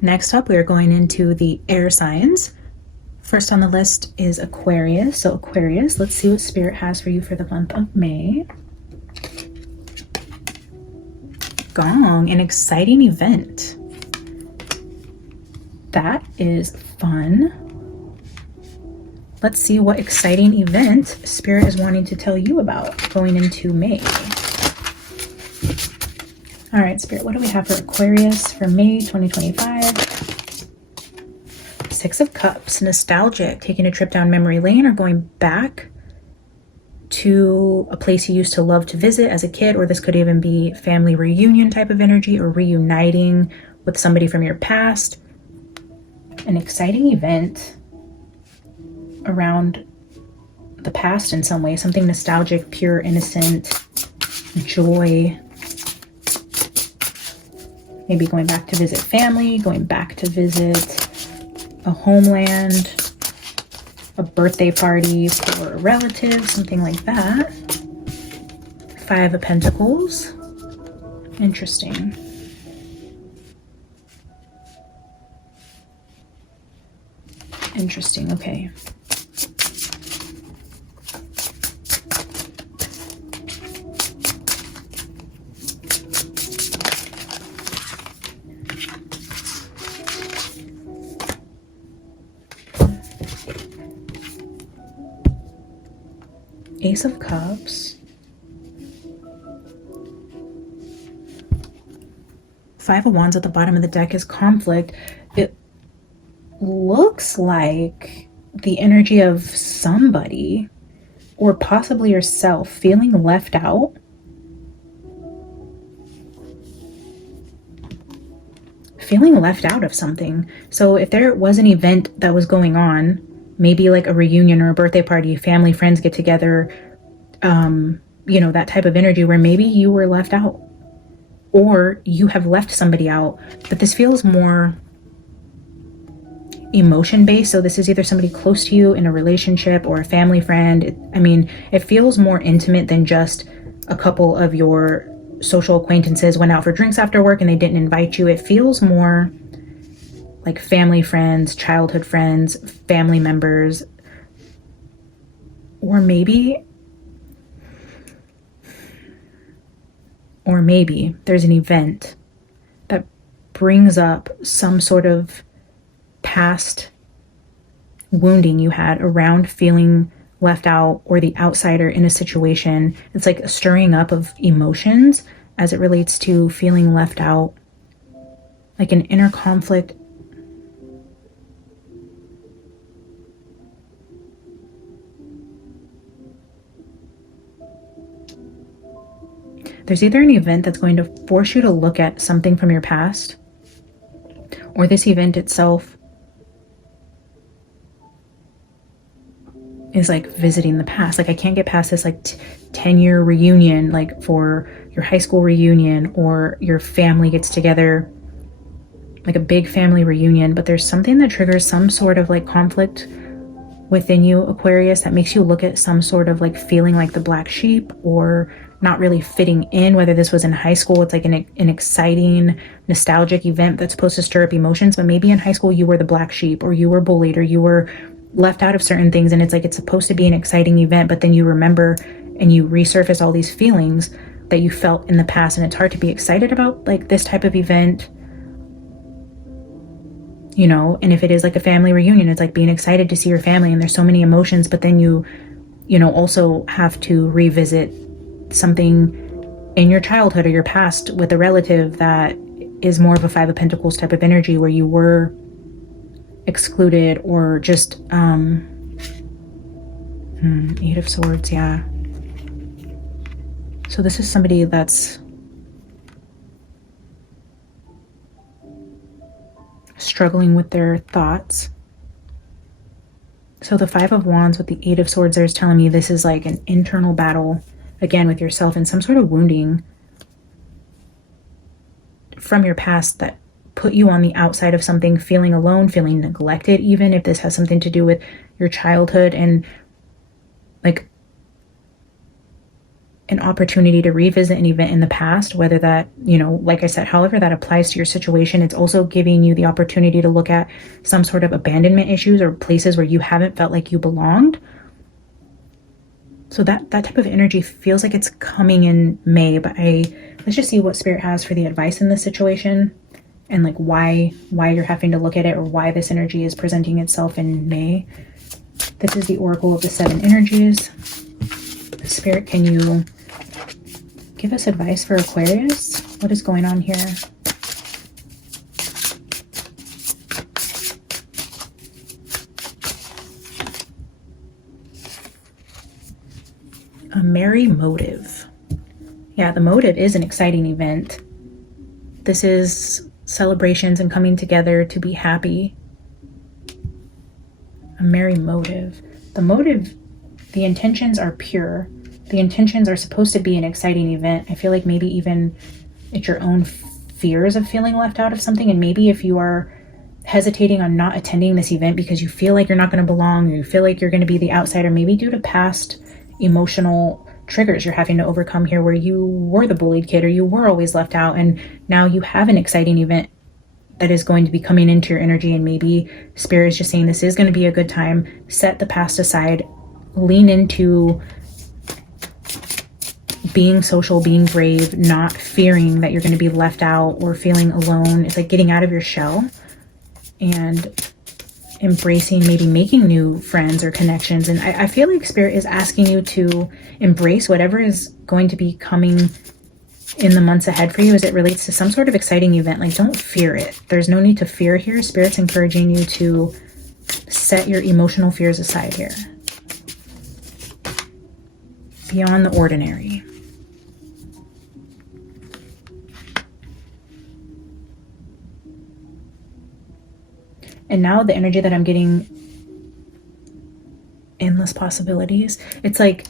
Next up, we are going into the air signs. First on the list is Aquarius. So Aquarius, let's see what Spirit has for you for the month of May. Gong, an exciting event. That is fun. Let's see what exciting event Spirit is wanting to tell you about going into May. All right, Spirit, what do we have for Aquarius for May 2025? Six of Cups, nostalgic, taking a trip down memory lane or going back to a place you used to love to visit as a kid, or this could even be family reunion type of energy or reuniting with somebody from your past. An exciting event around the past in some way, something nostalgic, pure, innocent, joy. Maybe going back to visit family, going back to visit a homeland, a birthday party for a relative, something like that. Five of Pentacles. Interesting. Interesting, okay. Ace of Cups. Five of Wands at the bottom of the deck is conflict. It looks like the energy of somebody, or possibly yourself, feeling left out. Feeling left out of something. So if there was an event that was going on, maybe like a reunion or a birthday party, family, friends get together, you know, that type of energy where maybe you were left out or you have left somebody out, but this feels more emotion based. So this is either somebody close to you in a relationship or a family friend. It feels more intimate than just a couple of your social acquaintances went out for drinks after work and they didn't invite you. It feels more like family, friends, childhood friends, family members, or maybe there's an event that brings up some sort of past wounding you had around feeling left out or the outsider in a situation. It's like a stirring up of emotions as it relates to feeling left out, like an inner conflict. There's either an event that's going to force you to look at something from your past, or this event itself is like visiting the past. Like I can't get past this like 10-year reunion, like for your high school reunion or your family gets together, like a big family reunion, but there's something that triggers some sort of like conflict within you, Aquarius, that makes you look at some sort of like feeling like the black sheep or not really fitting in. Whether this was in high school, it's like an exciting, nostalgic event that's supposed to stir up emotions, but maybe in high school you were the black sheep or you were bullied or you were left out of certain things, and it's like it's supposed to be an exciting event, but then you remember and you resurface all these feelings that you felt in the past, and it's hard to be excited about like this type of event, you know. And if it is like a family reunion, it's like being excited to see your family and there's so many emotions, but then you know, also have to revisit something in your childhood or your past with a relative that is more of a Five of Pentacles type of energy, where you were excluded or just 8 of Swords, yeah. So this is somebody that's struggling with their thoughts. So the 5 of Wands with the 8 of Swords there is telling me this is like an internal battle, again, with yourself and some sort of wounding from your past that put you on the outside of something, feeling alone, feeling neglected, even if this has something to do with your childhood, and like an opportunity to revisit an event in the past, whether that, you know, like I said, however that applies to your situation. It's also giving you the opportunity to look at some sort of abandonment issues or places where you haven't felt like you belonged. So that type of energy feels like it's coming in May, but let's just see what Spirit has for the advice in this situation, and like why you're having to look at it, or why this energy is presenting itself in May. This is the Oracle of the 7 energies. Spirit, can you give us advice for Aquarius? What is going on here? A merry motive. Yeah, the motive is an exciting event. This is celebrations and coming together to be happy. A merry motive. The motive, the intentions are pure. The intentions are supposed to be an exciting event. I feel like maybe even it's your own fears of feeling left out of something. And maybe if you are hesitating on not attending this event because you feel like you're not going to belong, or you feel like you're going to be the outsider, maybe due to past emotional triggers you're having to overcome here, where you were the bullied kid or you were always left out, and now you have an exciting event that is going to be coming into your energy. And maybe Spirit is just saying this is going to be a good time. Set the past aside, lean into being social, being brave, not fearing that you're going to be left out or feeling alone. It's like getting out of your shell and embracing, maybe making new friends or connections. And I feel like Spirit is asking you to embrace whatever is going to be coming in the months ahead for you as it relates to some sort of exciting event. Like, don't fear it. There's no need to fear here. Spirit's encouraging you to set your emotional fears aside here. Beyond the ordinary. And now the energy that I'm getting, endless possibilities. It's like,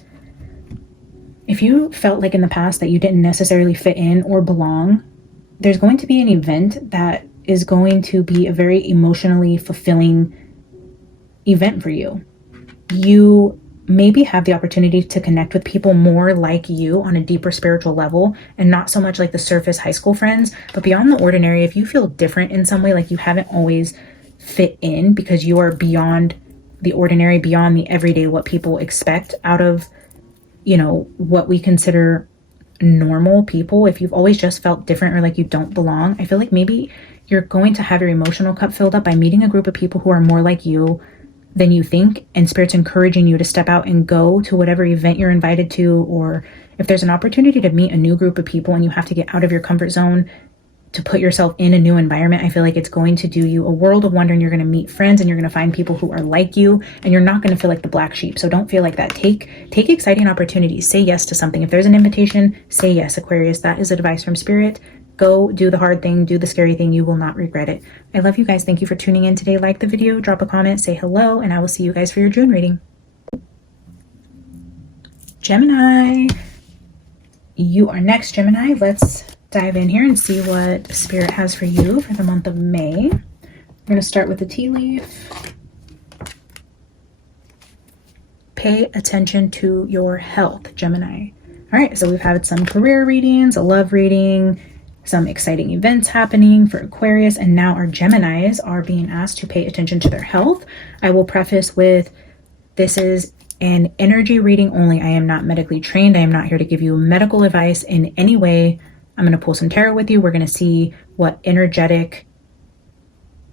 if you felt like in the past that you didn't necessarily fit in or belong, there's going to be an event that is going to be a very emotionally fulfilling event for you. You maybe have the opportunity to connect with people more like you on a deeper spiritual level, and not so much like the surface high school friends, but beyond the ordinary. If you feel different in some way, like you haven't always fit in because you are beyond the ordinary, beyond the everyday, what people expect out of, you know, what we consider normal people. If you've always just felt different or like you don't belong, I feel like maybe you're going to have your emotional cup filled up by meeting a group of people who are more like you than you think, and Spirit's encouraging you to step out and go to whatever event you're invited to, or if there's an opportunity to meet a new group of people and you have to get out of your comfort zone to put yourself in a new environment, I feel like it's going to do you a world of wonder, and you're going to meet friends and you're going to find people who are like you, and you're not going to feel like the black sheep. So don't feel like that. Take exciting opportunities. Say yes to something. If there's an invitation, say yes, Aquarius. That is advice from Spirit. Go do the hard thing, do the scary thing. You will not regret it. I love you guys. Thank you for tuning in today. Like the video, drop a comment, say hello, and I will see you guys for your June reading. Gemini, you are next, Gemini. Let's dive in here and see what Spirit has for you for the month of May. We're going to start with the tea leaf. Pay attention to your health, Gemini. All right, so we've had some career readings, a love reading, some exciting events happening for Aquarius, and now our Geminis are being asked to pay attention to their health. I will preface with, this is an energy reading only. I am not medically trained. I am not here to give you medical advice in any way. I'm going to pull some tarot with you. We're going to see what energetic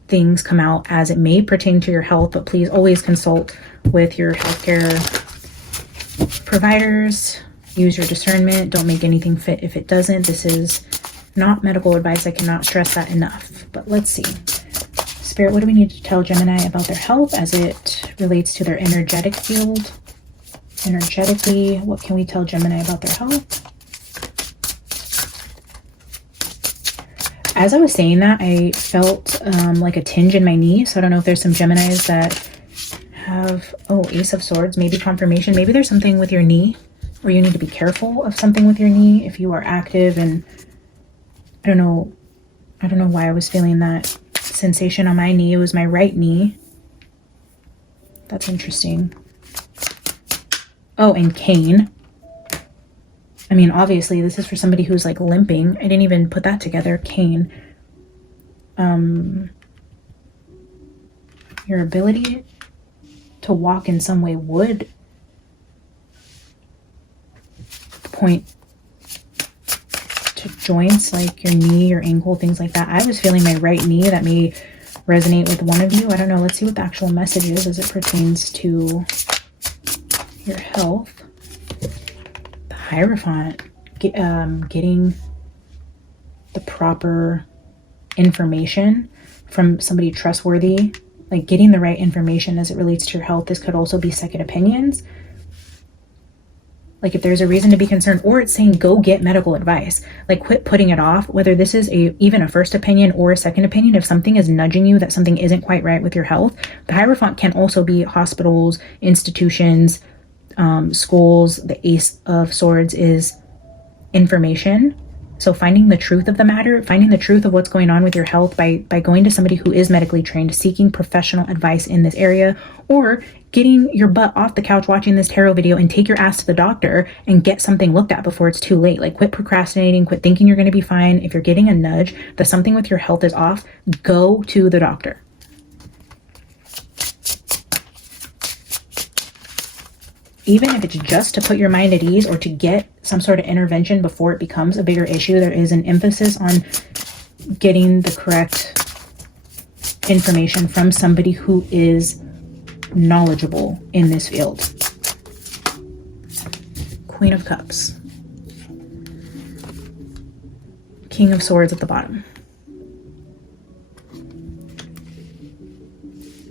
things come out as it may pertain to your health, but please always consult with your healthcare providers. Use your discernment. Don't make anything fit if it doesn't. This is not medical advice. I cannot stress that enough. But let's see. Spirit, what do we need to tell Gemini about their health as it relates to their energetic field? Energetically, what can we tell Gemini about their health? As I was saying that, I felt like a tinge in my knee. So I don't know if there's some Geminis that have, oh, Ace of Swords, maybe confirmation. Maybe there's something with your knee, or you need to be careful of something with your knee if you are active. And I don't know why I was feeling that sensation on my knee. It was my right knee. That's interesting. Oh, and cane. I mean, obviously, this is for somebody who's like limping. I didn't even put that together. Cane. Your ability to walk in some way would point to joints like your knee, your ankle, things like that. I was feeling my right knee. That may resonate with one of you. I don't know. Let's see what the actual message is as it pertains to your health. The Hierophant. Getting the proper information from somebody trustworthy, like getting the right information as it relates to your health. This could also be second opinions. Like if there's a reason to be concerned, or it's saying go get medical advice. Like quit putting it off, whether this is even a first opinion or a second opinion. If something is nudging you that something isn't quite right with your health, the Hierophant can also be hospitals, institutions, schools. The Ace of Swords is information. So finding the truth of the matter, finding the truth of what's going on with your health by going to somebody who is medically trained, seeking professional advice in this area, or getting your butt off the couch watching this tarot video and take your ass to the doctor and get something looked at before it's too late. Like quit procrastinating, quit thinking you're going to be fine. If you're getting a nudge that something with your health is off, go to the doctor. Even if it's just to put your mind at ease or to get some sort of intervention before it becomes a bigger issue, there is an emphasis on getting the correct information from somebody who is knowledgeable in this field. Queen of Cups. King of Swords at the bottom.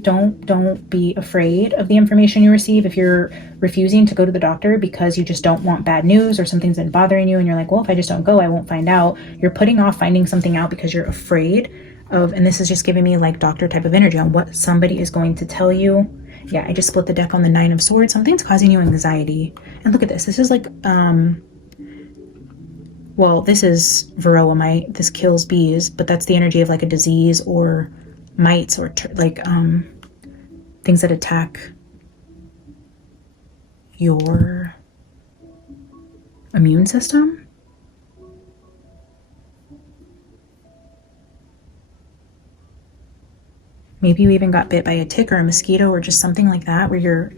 Don't be afraid of the information you receive. If you're refusing to go to the doctor because you just don't want bad news or something's been bothering you and you're like, well, if I just don't go, I won't find out. You're putting off finding something out because you're afraid of, and this is just giving me like doctor type of energy on what somebody is going to tell you. Yeah, I just split the deck on the Nine of Swords. Something's causing you anxiety. And look at this. This is like, well, this is varroa mite. This kills bees, but that's the energy of like a disease or mites or things that attack your immune system. Maybe you even got bit by a tick or a mosquito or just something like that, where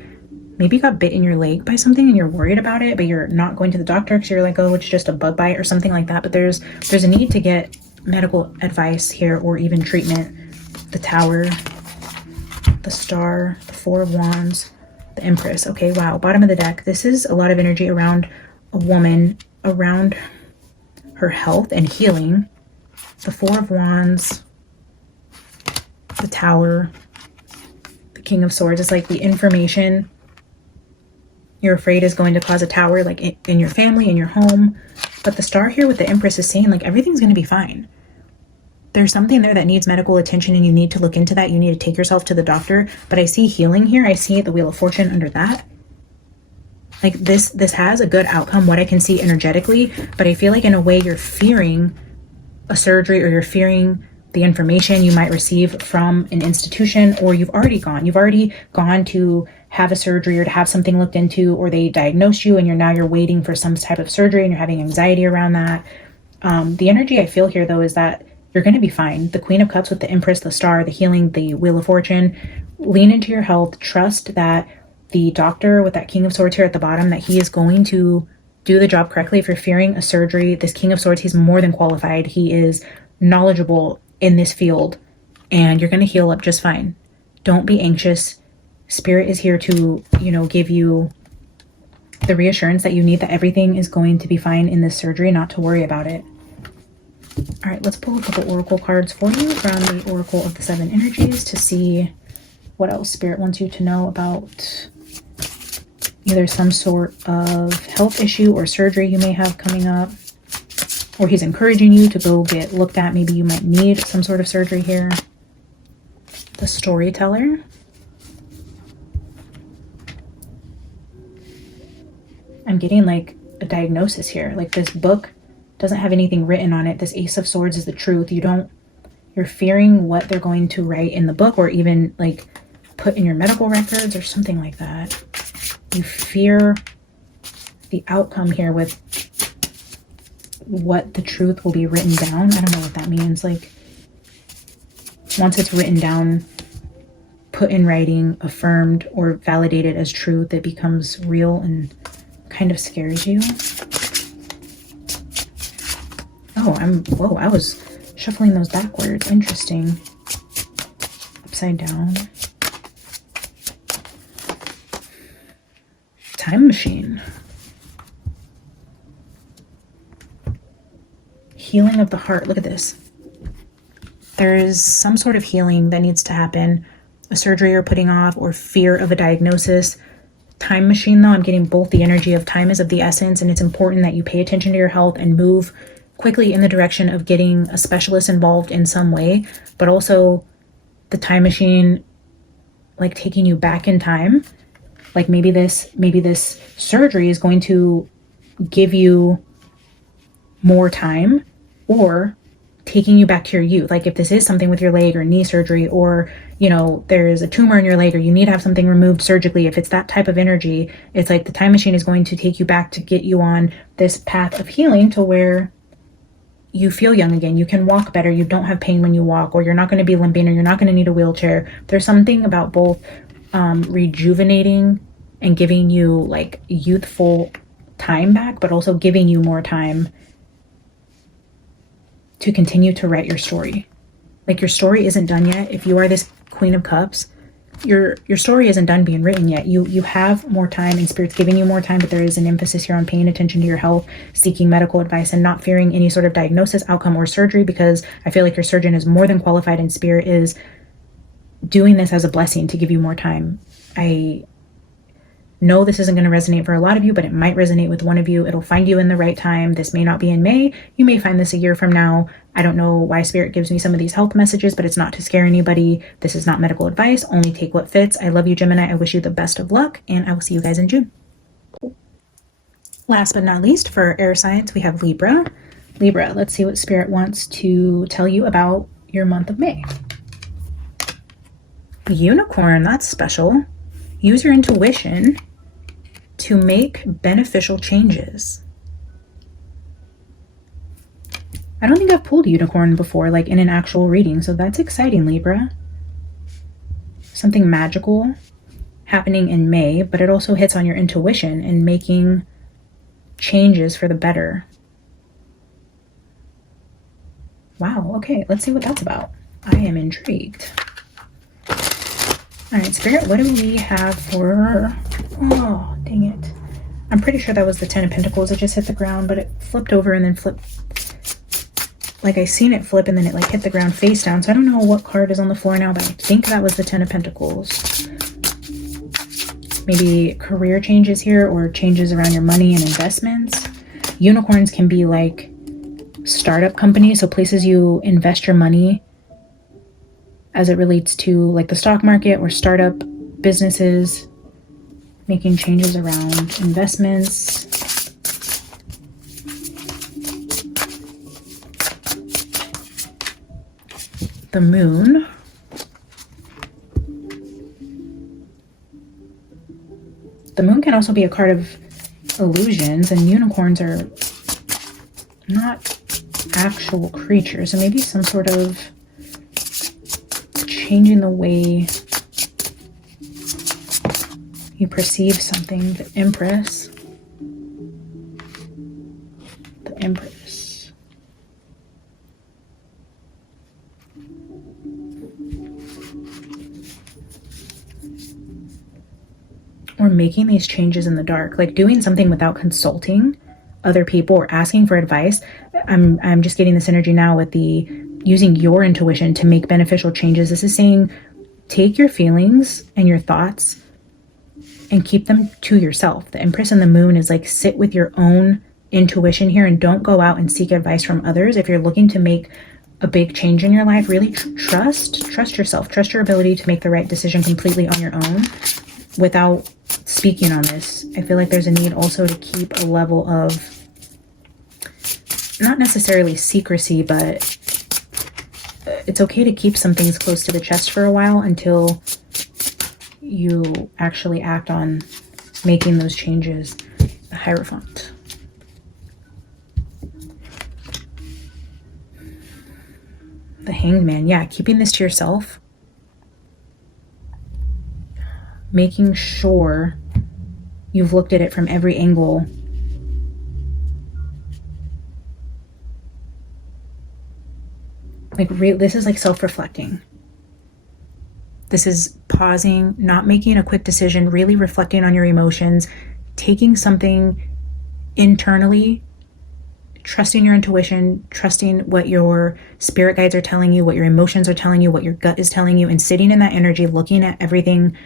maybe you got bit in your leg by something and you're worried about it, but you're not going to the doctor because you're like, oh, it's just a bug bite or something like that. But there's a need to get medical advice here, or even treatment. The Tower, the Star, the Four of Wands, the Empress. Okay, wow. Bottom of the deck. This is a lot of energy around a woman, around her health and healing. The Four of Wands, the Tower, the King of Swords. It's like the information you're afraid is going to cause a tower, like in your family, in your home. But the Star here with the Empress is saying like everything's going to be fine. There's something there that needs medical attention and you need to look into that. You need to take yourself to the doctor. But I see healing here. I see the Wheel of Fortune under that. Like this has a good outcome, what I can see energetically. But I feel like in a way you're fearing a surgery, or you're fearing the information you might receive from an institution, or you've already gone to have a surgery or to have something looked into, or they diagnosed you and you're waiting for some type of surgery and you're having anxiety around that. The energy I feel here though is that you're going to be fine. The Queen of Cups with the Empress, the Star, the healing, the Wheel of Fortune. Lean into your health. Trust that the doctor with that King of Swords here at the bottom, that he is going to do the job correctly. If you're fearing a surgery, this King of Swords, he's more than qualified. He is knowledgeable in this field, and you're going to heal up just fine. Don't be anxious. Spirit is here to, give you the reassurance that you need, that everything is going to be fine in this surgery, not to worry about it. All right, let's pull a couple oracle cards for you from the Oracle of the Seven Energies to see what else Spirit wants you to know about either some sort of health issue or surgery you may have coming up, or he's encouraging you to go get looked at. Maybe you might need some sort of surgery here. The Storyteller. I'm getting like a diagnosis here. Like this book doesn't have anything written on it. This Ace of Swords is the truth. You're fearing what they're going to write in the book, or even like put in your medical records or something like that. You fear the outcome here with what the truth will be written down. I don't know what that means. Like once it's written down, put in writing, affirmed or validated as truth, it becomes real and kind of scares you. Oh, whoa, I was shuffling those backwards. Interesting. Upside down. Time machine. Healing of the heart. Look at this. There is some sort of healing that needs to happen. A surgery you're putting off, or fear of a diagnosis. Time machine, though, I'm getting both the energy of time is of the essence, and it's important that you pay attention to your health and move quickly in the direction of getting a specialist involved in some way, but also the time machine, like taking you back in time. Like maybe this surgery is going to give you more time, or taking you back to your youth. Like if this is something with your leg or knee surgery, or you know, there's a tumor in your leg, or you need to have something removed surgically, if it's that type of energy, it's like the time machine is going to take you back to get you on this path of healing to where you feel young again. You can walk better. You don't have pain when you walk, or you're not going to be limping, or you're not going to need a wheelchair. There's something about both rejuvenating and giving you like youthful time back, but also giving you more time to continue to write your story. Like your story isn't done yet. If you are this Queen of Cups, your story isn't done being written yet. You have more time, and Spirit's giving you more time, but there is an emphasis here on paying attention to your health, seeking medical advice, and not fearing any sort of diagnosis, outcome, or surgery, because I feel like your surgeon is more than qualified, and Spirit is doing this as a blessing to give you more time. I know this isn't going to resonate for a lot of you, but it might resonate with one of you. It'll find you in the right time. This may not be in May. You may find this a year from now. I don't know why Spirit gives me some of these health messages, but it's not to scare anybody. This is not medical advice. Only take what fits. I love you, Gemini. I wish you the best of luck, and I will see you guys in June. Last but not least, for air signs, we have Libra. Libra, let's see what Spirit wants to tell you about your month of May. Unicorn, that's special. Use your intuition to make beneficial changes. I don't think I've pulled Unicorn before, like in an actual reading, so that's exciting, Libra. Something magical happening in May, but it also hits on your intuition and making changes for the better. Wow, okay, let's see what that's about. I am intrigued. All right, Spirit, what do we have for... Oh, dang it. I'm pretty sure that was the 10 of Pentacles. It just hit the ground, but it flipped over and then flipped. Like I seen it flip and then it like hit the ground face down. So I don't know what card is on the floor now, but I think that was the 10 of Pentacles. Maybe career changes here, or changes around your money and investments. Unicorns can be like startup companies, so places you invest your money as it relates to like the stock market or startup businesses, making changes around investments. The moon. The moon can also be a card of illusions, and unicorns are not actual creatures, so maybe some sort of changing the way you perceive something. The Empress. The Empress. Or making these changes in the dark, like doing something without consulting other people or asking for advice. I'm just getting this energy now with the using your intuition to make beneficial changes. This is saying take your feelings and your thoughts and keep them to yourself. The Empress and the Moon is like, sit with your own intuition here and don't go out and seek advice from others. If you're looking to make a big change in your life, really trust yourself, trust your ability to make the right decision completely on your own without speaking on this. I feel like there's a need also to keep a level of, not necessarily secrecy, but it's okay to keep some things close to the chest for a while until you actually act on making those changes. The Hierophant. The Hanged Man. Yeah, keeping this to yourself. Making sure you've looked at it from every angle. Like, this is like self-reflecting. This is pausing, not making a quick decision, really reflecting on your emotions, taking something internally, trusting your intuition, trusting what your spirit guides are telling you, what your emotions are telling you, what your gut is telling you, and sitting in that energy, looking at everything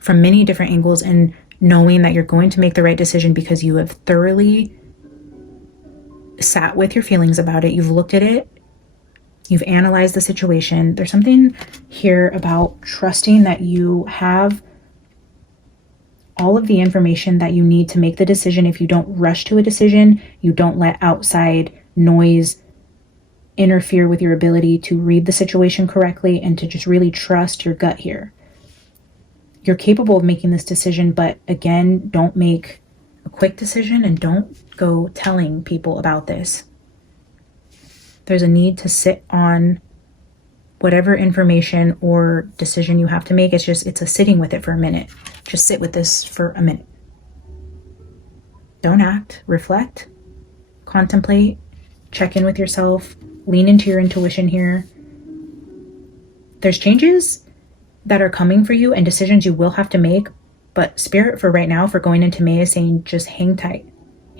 from many different angles and knowing that you're going to make the right decision because you have thoroughly sat with your feelings about it. You've looked at it. You've analyzed the situation. There's something here about trusting that you have all of the information that you need to make the decision. If you don't rush to a decision, you don't let outside noise interfere with your ability to read the situation correctly and to just really trust your gut here. You're capable of making this decision, but again, don't make a quick decision and don't go telling people about this. There's a need to sit on whatever information or decision you have to make. It's a sitting with it for a minute. Just sit with this for a minute. Don't act, reflect, contemplate, check in with yourself, lean into your intuition here. There's changes that are coming for you and decisions you will have to make, but Spirit for right now, for going into May, is saying just hang tight.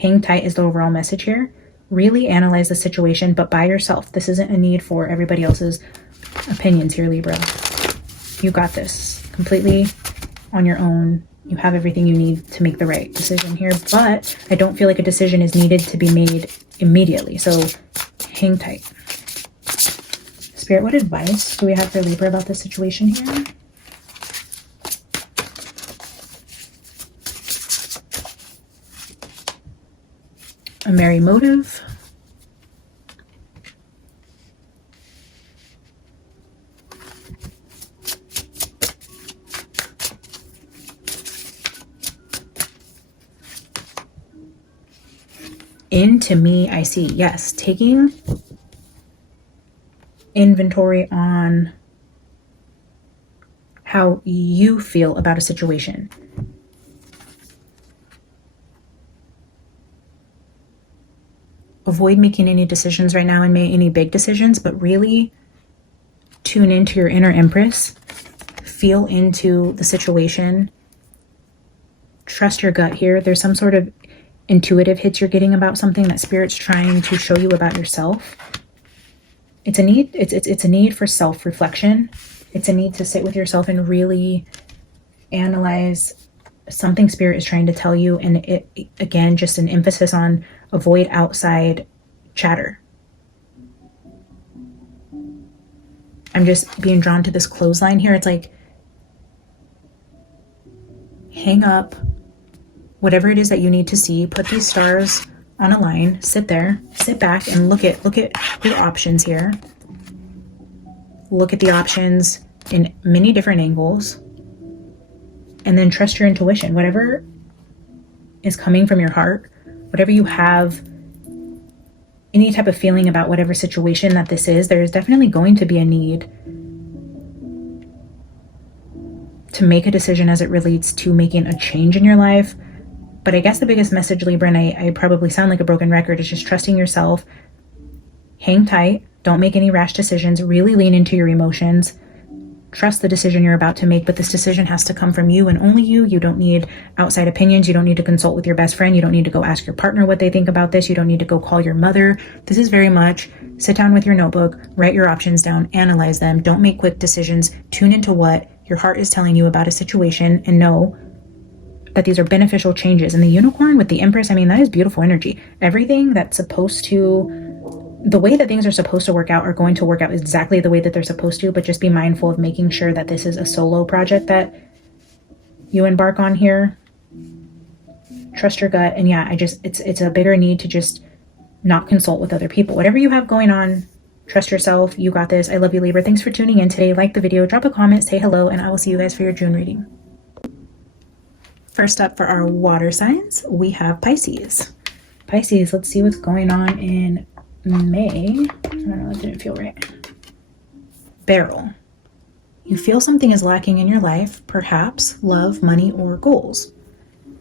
Hang tight is the overall message here. Really analyze the situation, but by yourself. This isn't a need for everybody else's opinions here, Libra. You got this completely on your own. You have everything you need to make the right decision here, but I don't feel like a decision is needed to be made immediately. So hang tight. Spirit, what advice do we have for Libra about this situation here? A merry motive. Into me, I see, yes, taking inventory on how you feel about a situation. Avoid making any decisions right now and make any big decisions, but really tune into your inner Empress. Feel into the situation. Trust your gut here. There's some sort of intuitive hits you're getting about something that Spirit's trying to show you about yourself. It's a need. It's a need for self-reflection. It's a need to sit with yourself and really analyze something Spirit is trying to tell you. And it, again, just an emphasis on avoid outside chatter. I'm just being drawn to this clothesline here. It's like, hang up whatever it is that you need to see. Put these stars on a line. Sit there, sit back, and look at your options here. Look at the options in many different angles, and then trust your intuition. Whatever is coming from your heart, whatever you have, any type of feeling about whatever situation that this is, there is definitely going to be a need to make a decision as it relates to making a change in your life. But I guess the biggest message, Libra, and I probably sound like a broken record, is just trusting yourself. Hang tight. Don't make any rash decisions. Really lean into your emotions. trust the decision you're about to make, but this decision has to come from you and only you. You don't need outside opinions. You don't need to consult with your best friend. You don't need to go ask your partner what they think about this. You don't need to go call your mother. This is very much sit down with your notebook, write your options down, analyze them. Don't make quick decisions. Tune into what your heart is telling you about a situation and know that these are beneficial changes. And the unicorn with the Empress, I mean, that is beautiful energy. Everything that's supposed to, the way that things are supposed to work out are going to work out exactly the way that they're supposed to, but just be mindful of making sure that this is a solo project that you embark on here. Trust your gut. And yeah, it's a bigger need to just not consult with other people. Whatever you have going on, trust yourself. You got this. I love you, Libra. Thanks for tuning in today. Like the video, drop a comment, say hello, and I will see you guys for your June reading. First up for our water signs, we have Pisces. Pisces, let's see what's going on in May. I don't know, that didn't feel right. Barrel. You feel something is lacking in your life, perhaps love, money, or goals.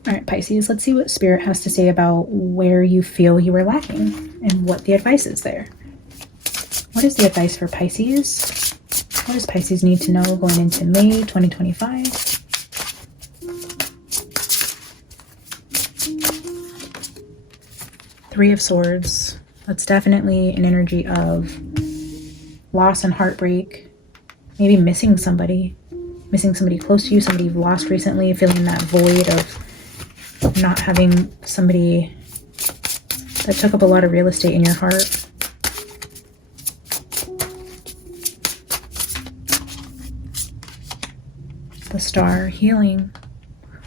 All right, Pisces, let's see what Spirit has to say about where you feel you are lacking and what the advice is there. What is the advice for Pisces? What does Pisces need to know going into May 2025? Three of Swords. That's definitely an energy of loss and heartbreak. Maybe missing somebody close to you, somebody you've lost recently, feeling that void of not having somebody that took up a lot of real estate in your heart. The Star, healing,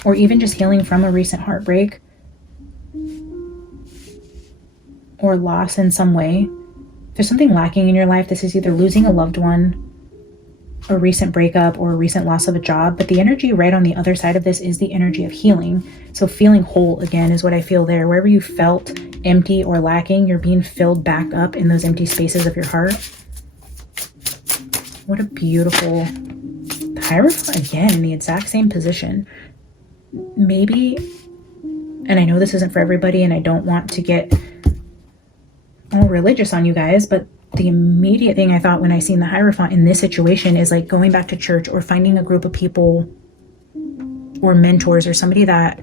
or even just healing from a recent heartbreak or loss in some way. If there's something lacking in your life, this is either losing a loved one, a recent breakup, or a recent loss of a job. But the energy right on the other side of this is the energy of healing. So feeling whole again is what I feel there. Wherever you felt empty or lacking, you're being filled back up in those empty spaces of your heart. What a beautiful Hierophant again in the exact same position. Maybe, and I know this isn't for everybody and I don't want to get all religious on you guys, but the immediate thing I thought when I seen the Hierophant in this situation is like going back to church or finding a group of people or mentors or somebody that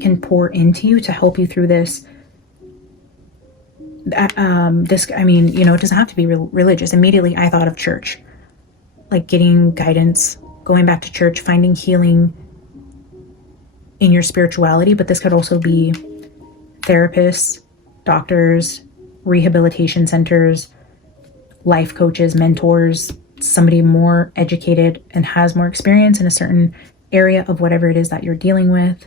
can pour into you to help you through this. I mean, you know, it doesn't have to be religious. Immediately I thought of church, like getting guidance, going back to church, finding healing in your spirituality. But this could also be therapists, doctors, rehabilitation centers, life coaches, mentors, somebody more educated and has more experience in a certain area of whatever it is that you're dealing with.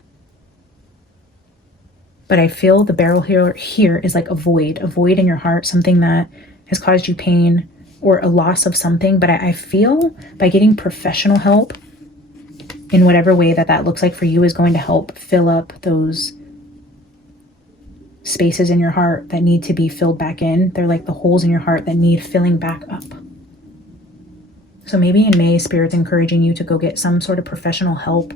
But I feel the barrel here is like a void in your heart, something that has caused you pain or a loss of something. But I feel by getting professional help in whatever way that looks like for you is going to help fill up those spaces in your heart that need to be filled back in. They're like the holes in your heart that need filling back up. So maybe in May, Spirit's encouraging you to go get some sort of professional help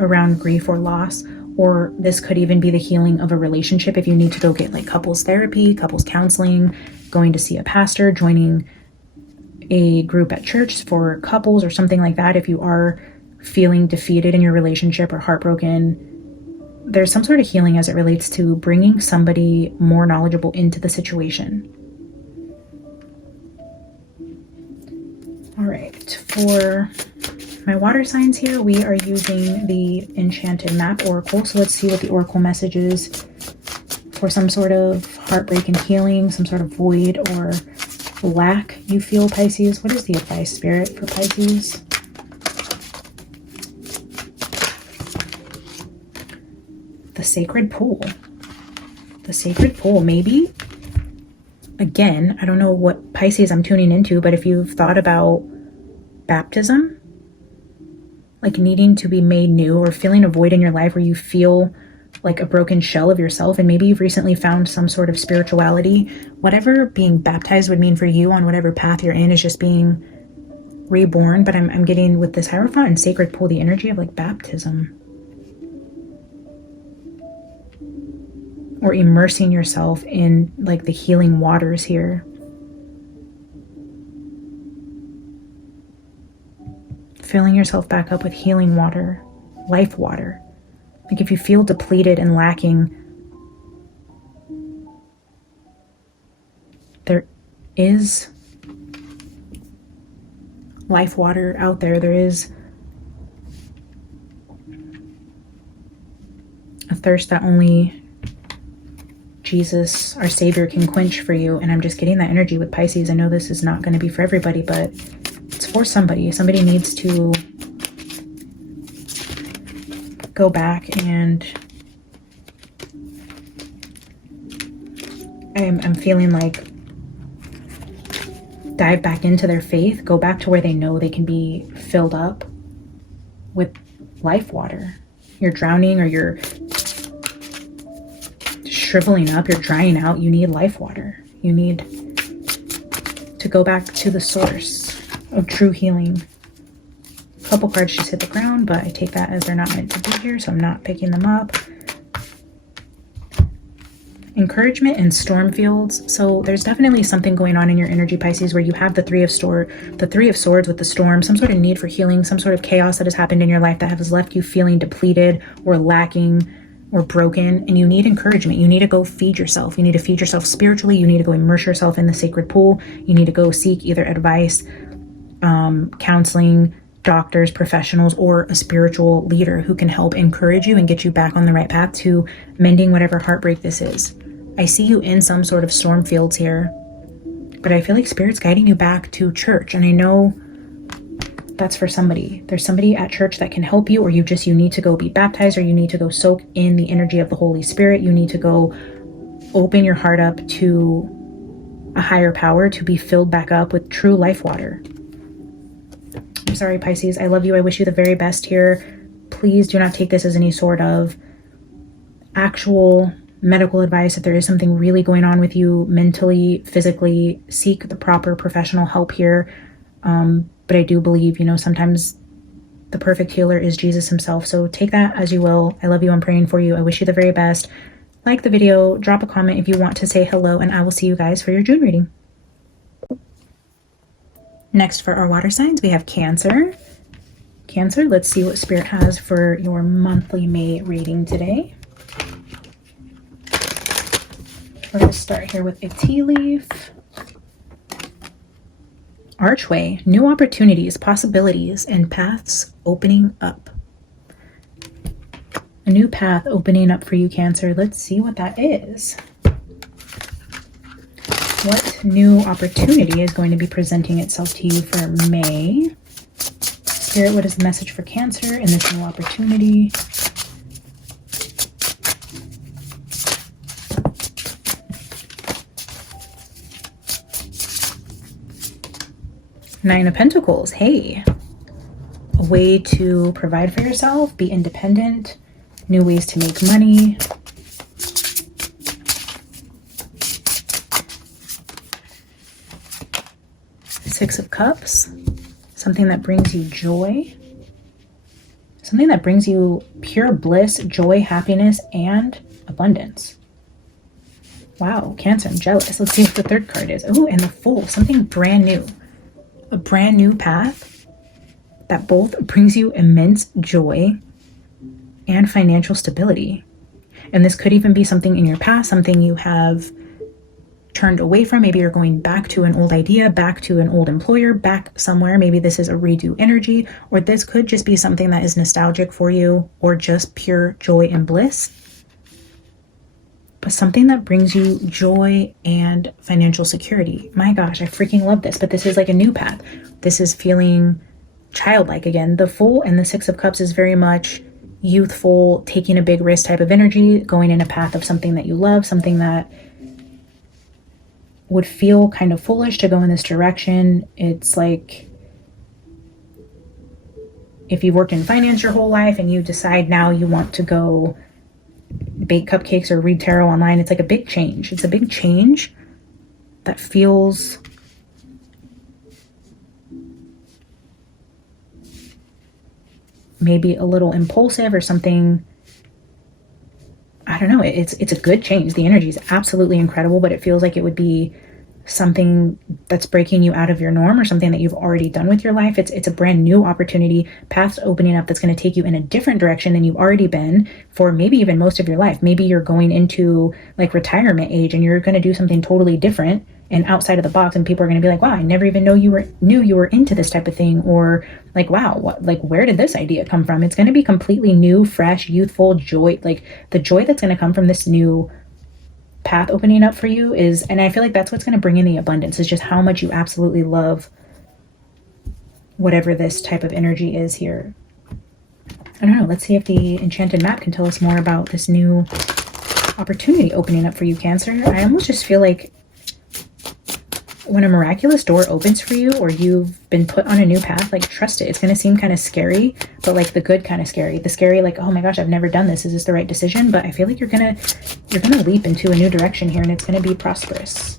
around grief or loss, or this could even be the healing of a relationship if you need to go get like couples therapy, couples counseling, going to see a pastor, joining a group at church for couples or something like that. If you are feeling defeated in your relationship or heartbroken, there's some sort of healing as it relates to bringing somebody more knowledgeable into the situation. All right, for my water signs here, we are using the Enchanted Map Oracle. So let's see what the Oracle message is for some sort of heartbreak and healing, some sort of void or lack you feel, Pisces. What is the advice, Spirit, for Pisces? The Sacred Pool. The Sacred Pool, maybe. Again, I don't know what Pisces I'm tuning into, but if you've thought about baptism, like needing to be made new or feeling a void in your life where you feel like a broken shell of yourself, and maybe you've recently found some sort of spirituality, whatever being baptized would mean for you on whatever path you're in is just being reborn. But I'm getting with this Hierophant and Sacred Pool the energy of like baptism or immersing yourself in like the healing waters here. filling yourself back up with healing water, life water. Like if you feel depleted and lacking, there is life water out there. There is a thirst that only Jesus, our Savior, can quench for you. And I'm just getting that energy with Pisces. I know this is not going to be for everybody, but it's for somebody. Somebody needs to go back and I'm feeling like dive back into their faith, go back to where they know they can be filled up with life water. You're drowning or you're shriveling up, you're drying out. You need life water. You need to go back to the source of true healing. A couple cards just hit the ground, but I take that as they're not meant to be here, so I'm not picking them up. Encouragement and storm fields. So there's definitely something going on in your energy, Pisces, where you have the Three of Swords with the storm, some sort of need for healing, some sort of chaos that has happened in your life that has left you feeling depleted or lacking or broken, and you need encouragement. You need to go feed yourself. You need to feed yourself spiritually. You need to go immerse yourself in the sacred pool. You need to go seek either advice, counseling, doctors, professionals, or a spiritual leader who can help encourage you and get you back on the right path to mending whatever heartbreak this is. I see you in some sort of storm fields here, but I feel like Spirit's guiding you back to church. And I know that's for somebody. There's somebody at church that can help you, or you need to go be baptized, or you need to go soak in the energy of the Holy Spirit. You need to go open your heart up to a higher power to be filled back up with true life water. I'm sorry, Pisces. I love you. I wish you the very best here. Please do not take this as any sort of actual medical advice. If there is something really going on with you mentally, physically, seek the proper professional help here. But I do believe, sometimes the perfect healer is Jesus himself. So take that as you will. I love you. I'm praying for you. I wish you the very best. Like the video, drop a comment if you want to say hello, and I will see you guys for your June reading. Next, for our water signs, we have Cancer. Cancer, let's see what Spirit has for your monthly May reading today. We're going to start here with a tea leaf. Archway, new opportunities, possibilities, and paths opening up. A new path opening up for you, Cancer. Let's see what that is. What new opportunity is going to be presenting itself to you for May? Spirit, what is the message for Cancer in this new opportunity? Nine of Pentacles. Hey, a way to provide for yourself, be independent, new ways to make money. Six of Cups, something that brings you joy, something that brings you pure bliss, joy, happiness, and abundance. Wow, Cancer, I'm jealous. Let's see what the third card is. Oh, and the Fool, something brand new. A brand new path that both brings you immense joy and financial stability. And this could even be something in your past, something you have turned away from. Maybe you're going back to an old idea, back to an old employer, back somewhere. Maybe this is a redo energy, or this could just be something that is nostalgic for you, or just pure joy and bliss. But something that brings you joy and financial security. My gosh, I freaking love this. But this is like a new path. This is feeling childlike again. The Fool and the Six of Cups is very much youthful, taking a big risk type of energy, going in a path of something that you love, something that would feel kind of foolish to go in this direction. It's like if you've worked in finance your whole life and you decide now you want to go bake cupcakes or read tarot online, it's like a big change. It's a big change that feels maybe a little impulsive or something. I don't know. It's a good change. The energy is absolutely incredible, but it feels like it would be something that's breaking you out of your norm or something that you've already done with your life. It's a brand new opportunity, paths opening up that's going to take you in a different direction than you've already been for maybe even most of your life. Maybe you're going into like retirement age and you're going to do something totally different and outside of the box, and people are going to be like, wow, I never even knew you were into this type of thing, or like, wow, where did this idea come from? It's going to be completely new, fresh, youthful joy. Like the joy that's going to come from this new path opening up for you is, and I feel like that's what's going to bring in the abundance, is just how much you absolutely love whatever this type of energy is here. I don't know. Let's see if the enchanted map can tell us more about this new opportunity opening up for you, Cancer. I almost just feel like when a miraculous door opens for you, or you've been put on a new path, like trust it. It's going to seem kind of scary, but like the good kind of scary. The scary, like, oh my gosh, I've never done this. Is this the right decision? But I feel like you're gonna leap into a new direction here, and it's going to be prosperous.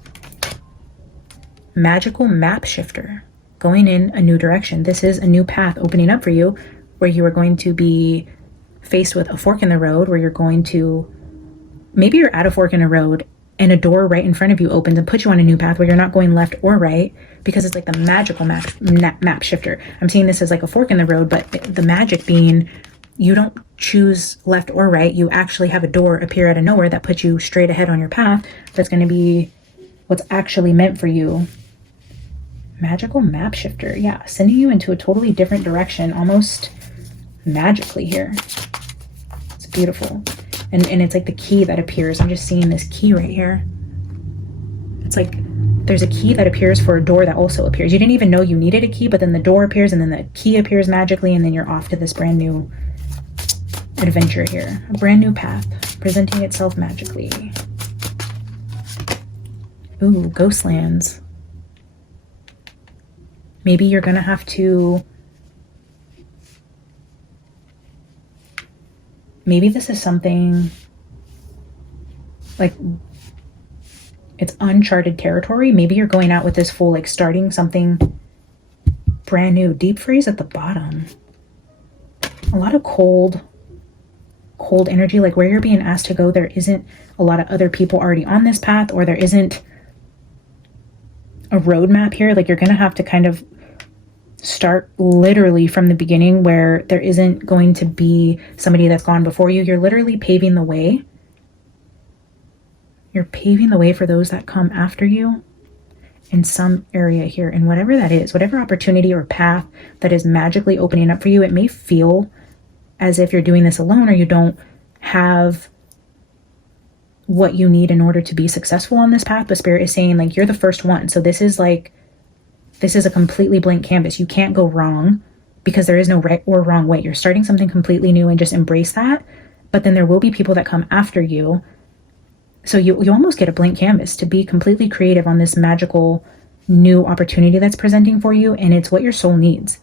Magical map shifter, going in a new direction. This is a new path opening up for you, where you are going to be faced with a fork in the road, where you're going to, maybe you're at a fork in a road and a door right in front of you opens and puts you on a new path where you're not going left or right, because it's like the magical map shifter. I'm seeing this as like a fork in the road, but the magic being you don't choose left or right. You actually have a door appear out of nowhere that puts you straight ahead on your path. That's going to be what's actually meant for you. Magical map shifter. Yeah, sending you into a totally different direction, almost magically here. It's beautiful. And it's like the key that appears. I'm just seeing this key right here. It's like there's a key that appears for a door that also appears. You didn't even know you needed a key, but then the door appears and then the key appears magically, and then you're off to this brand new adventure here. A brand new path presenting itself magically. Ooh, Ghostlands. Maybe you're gonna have to, maybe this is something like it's uncharted territory. Maybe you're going out with this full, like starting something brand new. Deep freeze at the bottom. A lot of cold energy, like where you're being asked to go, there isn't a lot of other people already on this path, or there isn't a roadmap here. Like you're gonna have to kind of start literally from the beginning, where there isn't going to be somebody that's gone before you. You're literally paving the way. You're paving the way for those that come after you in some area here. And whatever that is, whatever opportunity or path that is magically opening up for you, it may feel as if you're doing this alone, or you don't have what you need in order to be successful on this path. But Spirit is saying like you're the first one. So this is a completely blank canvas. You can't go wrong, because there is no right or wrong way. You're starting something completely new, and just embrace that. But then there will be people that come after you. So you almost get a blank canvas to be completely creative on this magical new opportunity that's presenting for you. And it's what your soul needs.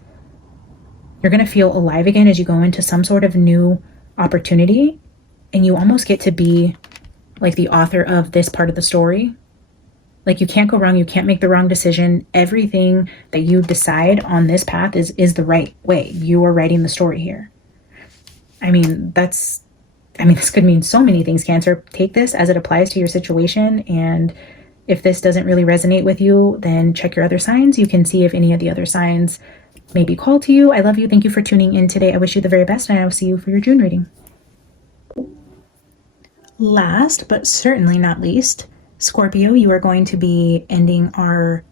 You're going to feel alive again as you go into some sort of new opportunity. And you almost get to be like the author of this part of the story. Like you can't go wrong. You can't make the wrong decision. Everything that you decide on this path is the right way. You are writing the story here. This could mean so many things, Cancer. Take this as it applies to your situation. And if this doesn't really resonate with you, then check your other signs. You can see if any of the other signs may be called to you. I love you. Thank you for tuning in today. I wish you the very best, and I will see you for your June reading. Last, but certainly not least, Scorpio, you are going to be ending our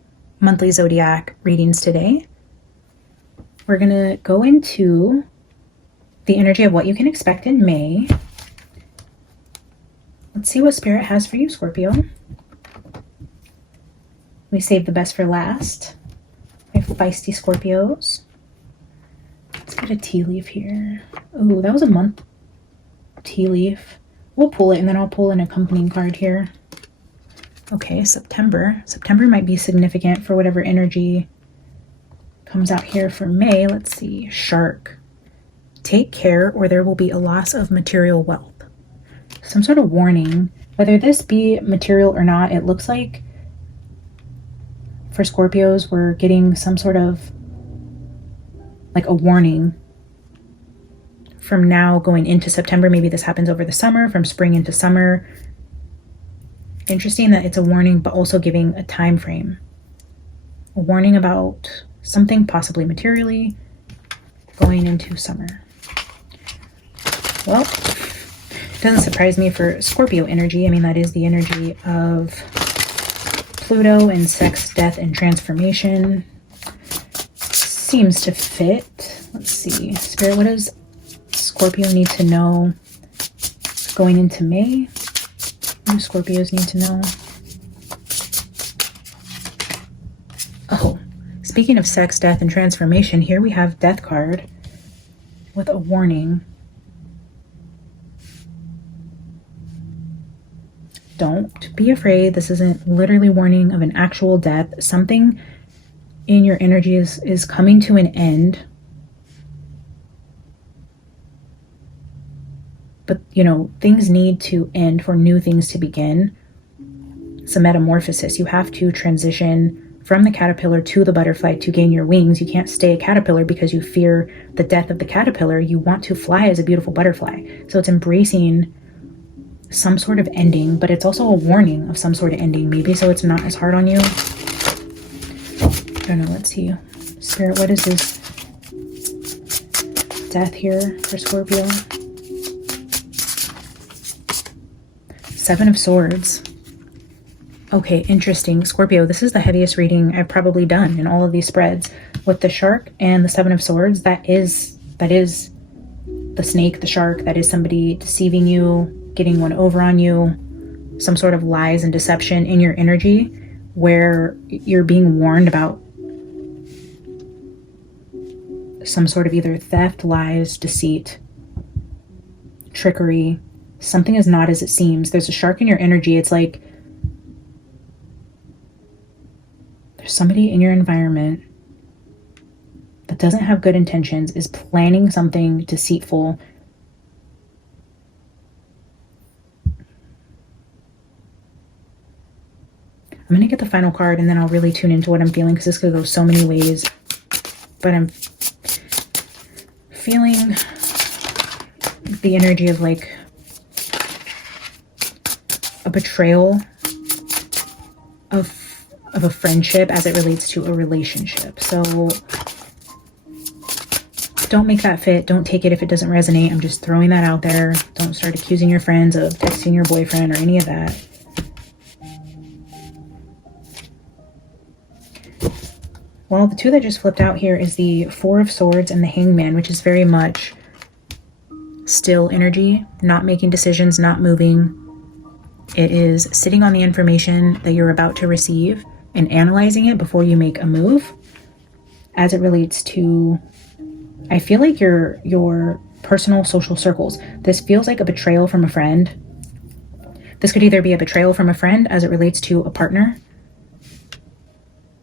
monthly zodiac readings today. We're going to go into the energy of what you can expect in May. Let's see what Spirit has for you, Scorpio. We saved the best for last. We have feisty Scorpios. Let's get a tea leaf here. Oh, that was a month tea leaf. We'll pull it, and then I'll pull an accompanying card here. Okay, September. September might be significant for whatever energy comes out here for May. Let's see. Shark. Take care, or there will be a loss of material wealth. Some sort of warning. Whether this be material or not, it looks like for Scorpios, we're getting some sort of like a warning from now going into September. Maybe this happens over the summer, from spring into summer. Interesting that it's a warning, but also giving a time frame. A warning about something possibly materially going into summer. Well, it doesn't surprise me for Scorpio energy. I mean, that is the energy of Pluto and sex, death, and transformation. Seems to fit. Let's see. Spirit, what does Scorpio need to know going into May? What do Scorpios need to know? Oh, speaking of sex, death, and transformation, here we have Death card with a warning. Don't be afraid. This isn't literally warning of an actual death. Something in your energy is coming to an end. But, you know, things need to end for new things to begin. It's a metamorphosis. You have to transition from the caterpillar to the butterfly to gain your wings. You can't stay a caterpillar because you fear the death of the caterpillar. You want to fly as a beautiful butterfly. So it's embracing some sort of ending, but it's also a warning of some sort of ending, maybe, so it's not as hard on you. I don't know. Let's see. Spirit, what is this death here for Scorpio? Seven of Swords. Okay, interesting. Scorpio, this is the heaviest reading I've probably done in all of these spreads. With the shark and the Seven of Swords, that is the snake, the shark. That is somebody deceiving you, getting one over on you, some sort of lies and deception in your energy where you're being warned about some sort of either theft, lies, deceit, trickery. Something is not as it seems. There's a shark in your energy. It's like there's somebody in your environment that doesn't have good intentions, is planning something deceitful. I'm going to get the final card and then I'll really tune into what I'm feeling, because this could go so many ways. But I'm feeling the energy of like a betrayal of a friendship as it relates to a relationship. So don't make that fit. Don't take it if it doesn't resonate. I'm just throwing that out there. Don't start accusing your friends of texting your boyfriend or any of that. Well, the two that just flipped out here is the Four of Swords and the Hangman, which is very much still energy, not making decisions, not moving. It is sitting on the information that you're about to receive and analyzing it before you make a move. As it relates to, I feel like your personal social circles. This feels like a betrayal from a friend. This could either be a betrayal from a friend as it relates to a partner.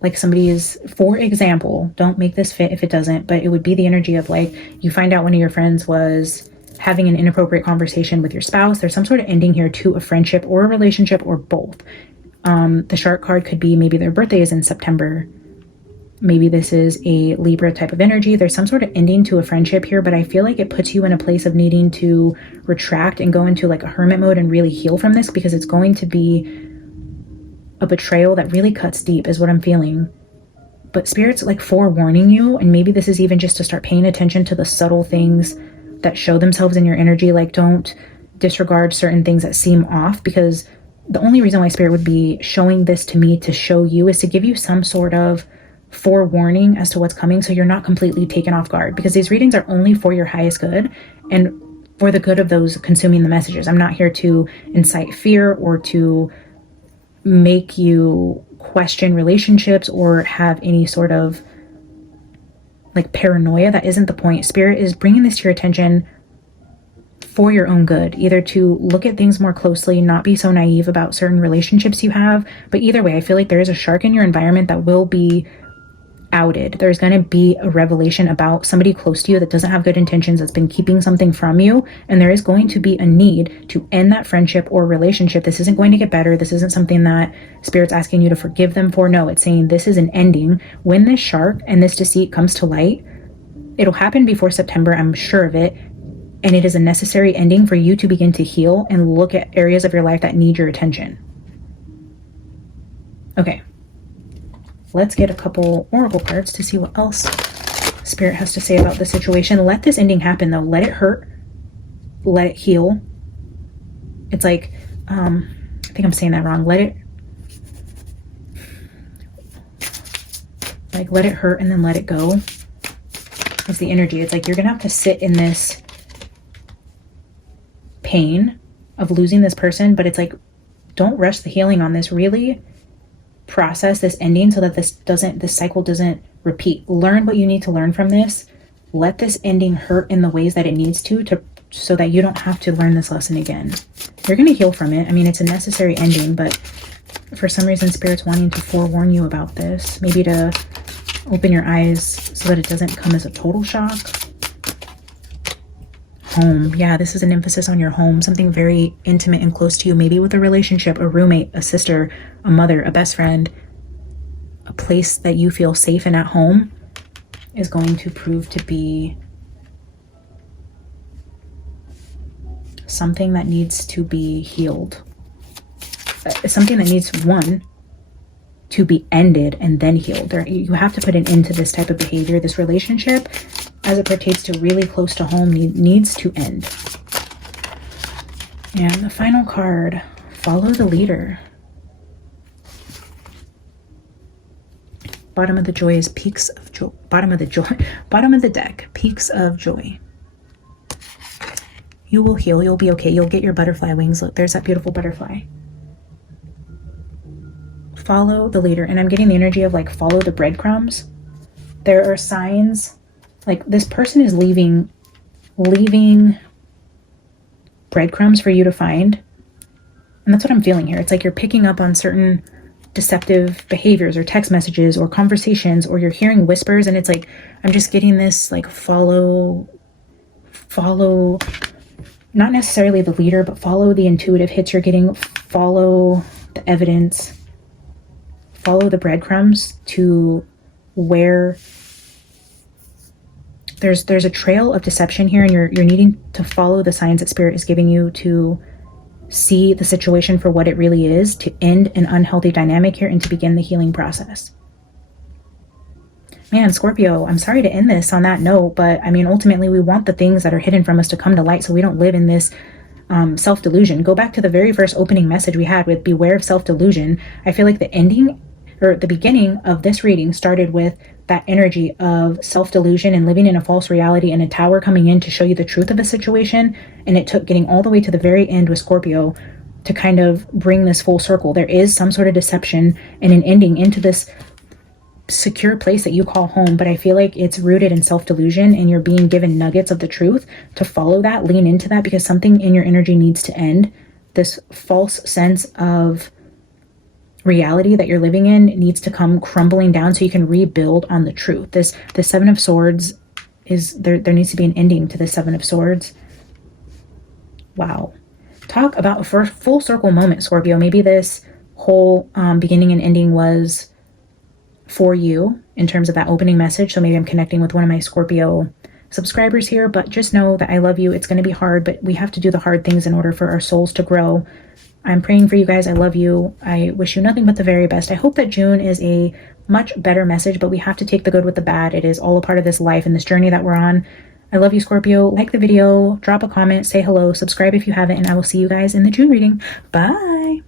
Like somebody is, for example, don't make this fit if it doesn't, but it would be the energy of like, you find out one of your friends was having an inappropriate conversation with your spouse. There's some sort of ending here to a friendship or a relationship or both. The shark card could be maybe their birthday is in September. Maybe this is a Libra type of energy. There's some sort of ending to a friendship here, but I feel like it puts you in a place of needing to retract and go into like a hermit mode and really heal from this, because it's going to be a betrayal that really cuts deep is what I'm feeling. But Spirit's like forewarning you, and maybe this is even just to start paying attention to the subtle things that show themselves in your energy. Like, don't disregard certain things that seem off, because the only reason why Spirit would be showing this to me to show you is to give you some sort of forewarning as to what's coming, so you're not completely taken off guard, because these readings are only for your highest good and for the good of those consuming the messages. I'm not here to incite fear or to make you question relationships or have any sort of like paranoia. That isn't the point. Spirit is bringing this to your attention for your own good, either to look at things more closely, not be so naive about certain relationships you have. But either way, I feel like there is a shark in your environment that will be outed. There's going to be a revelation about somebody close to you that doesn't have good intentions, that's been keeping something from you, and there is going to be a need to end that friendship or relationship. This isn't going to get better. This isn't something that Spirit's asking you to forgive them for. No, it's saying this is an ending. When this shark and this deceit comes to light, it'll happen before September, I'm sure of it, and it is a necessary ending for you to begin to heal and look at areas of your life that need your attention. Okay, let's get a couple oracle cards to see what else Spirit has to say about the situation. Let this ending happen though. Let it hurt. Let it heal. It's like, I think I'm saying that wrong. Let it hurt and then let it go. Is the energy. It's like you're gonna have to sit in this pain of losing this person, but it's like, don't rush the healing on this. Really process this ending so that this cycle doesn't repeat. Learn what you need to learn from this. Let this ending hurt in the ways that it needs to so that you don't have to learn this lesson again. You're going to heal from it. I mean, it's a necessary ending, but for some reason, Spirit's wanting to forewarn you about this. Maybe to open your eyes so that it doesn't come as a total shock. Home. Yeah, this is an emphasis on your home. Something very intimate and close to you. Maybe with a relationship, a roommate, a sister, a mother, a best friend. A place that you feel safe and at home is going to prove to be something that needs to be healed. Something that needs, one, to be ended and then healed. You have to put an end to this type of behavior. This relationship, as it pertains to really close to home, needs to end. And the final card, follow the leader. Bottom of the joy is peaks of joy. Bottom of the deck, peaks of joy. You will heal. You'll be okay. You'll get your butterfly wings. Look, there's that beautiful butterfly. Follow the leader. And I'm getting the energy of like, follow the breadcrumbs. There are signs like this person is leaving breadcrumbs for you to find. And that's what I'm feeling here. It's like you're picking up on certain deceptive behaviors or text messages or conversations, or you're hearing whispers, and it's like, I'm just getting this like follow, not necessarily the leader, but follow the intuitive hits you're getting, follow the evidence, follow the breadcrumbs to where there's a trail of deception here, and you're needing to follow the signs that Spirit is giving you to see the situation for what it really is, to end an unhealthy dynamic here and to begin the healing process. Man, Scorpio, I'm sorry to end this on that note, but I mean, ultimately we want the things that are hidden from us to come to light so we don't live in this self-delusion. Go back to the very first opening message we had with beware of self-delusion. I feel like the ending or the beginning of this reading started with that energy of self-delusion and living in a false reality, and a tower coming in to show you the truth of a situation. And it took getting all the way to the very end with Scorpio to kind of bring this full circle. There is some sort of deception and an ending into this secure place that you call home, but I feel like it's rooted in self-delusion, and you're being given nuggets of the truth to follow that, lean into that, because something in your energy needs to end. This false sense of reality that you're living in needs to come crumbling down so you can rebuild on the truth. The Seven of Swords is there needs to be an ending to the Seven of Swords. Wow. Talk about a full circle moment, Scorpio. Maybe this whole beginning and ending was for you in terms of that opening message. So maybe I'm connecting with one of my Scorpio subscribers here, but just know that I love you. It's going to be hard, but we have to do the hard things in order for our souls to grow. I'm praying for you guys. I love you. I wish you nothing but the very best. I hope that June is a much better message, but we have to take the good with the bad. It is all a part of this life and this journey that we're on. I love you, Scorpio. Like the video, drop a comment, say hello, subscribe if you haven't, and I will see you guys in the June reading. Bye.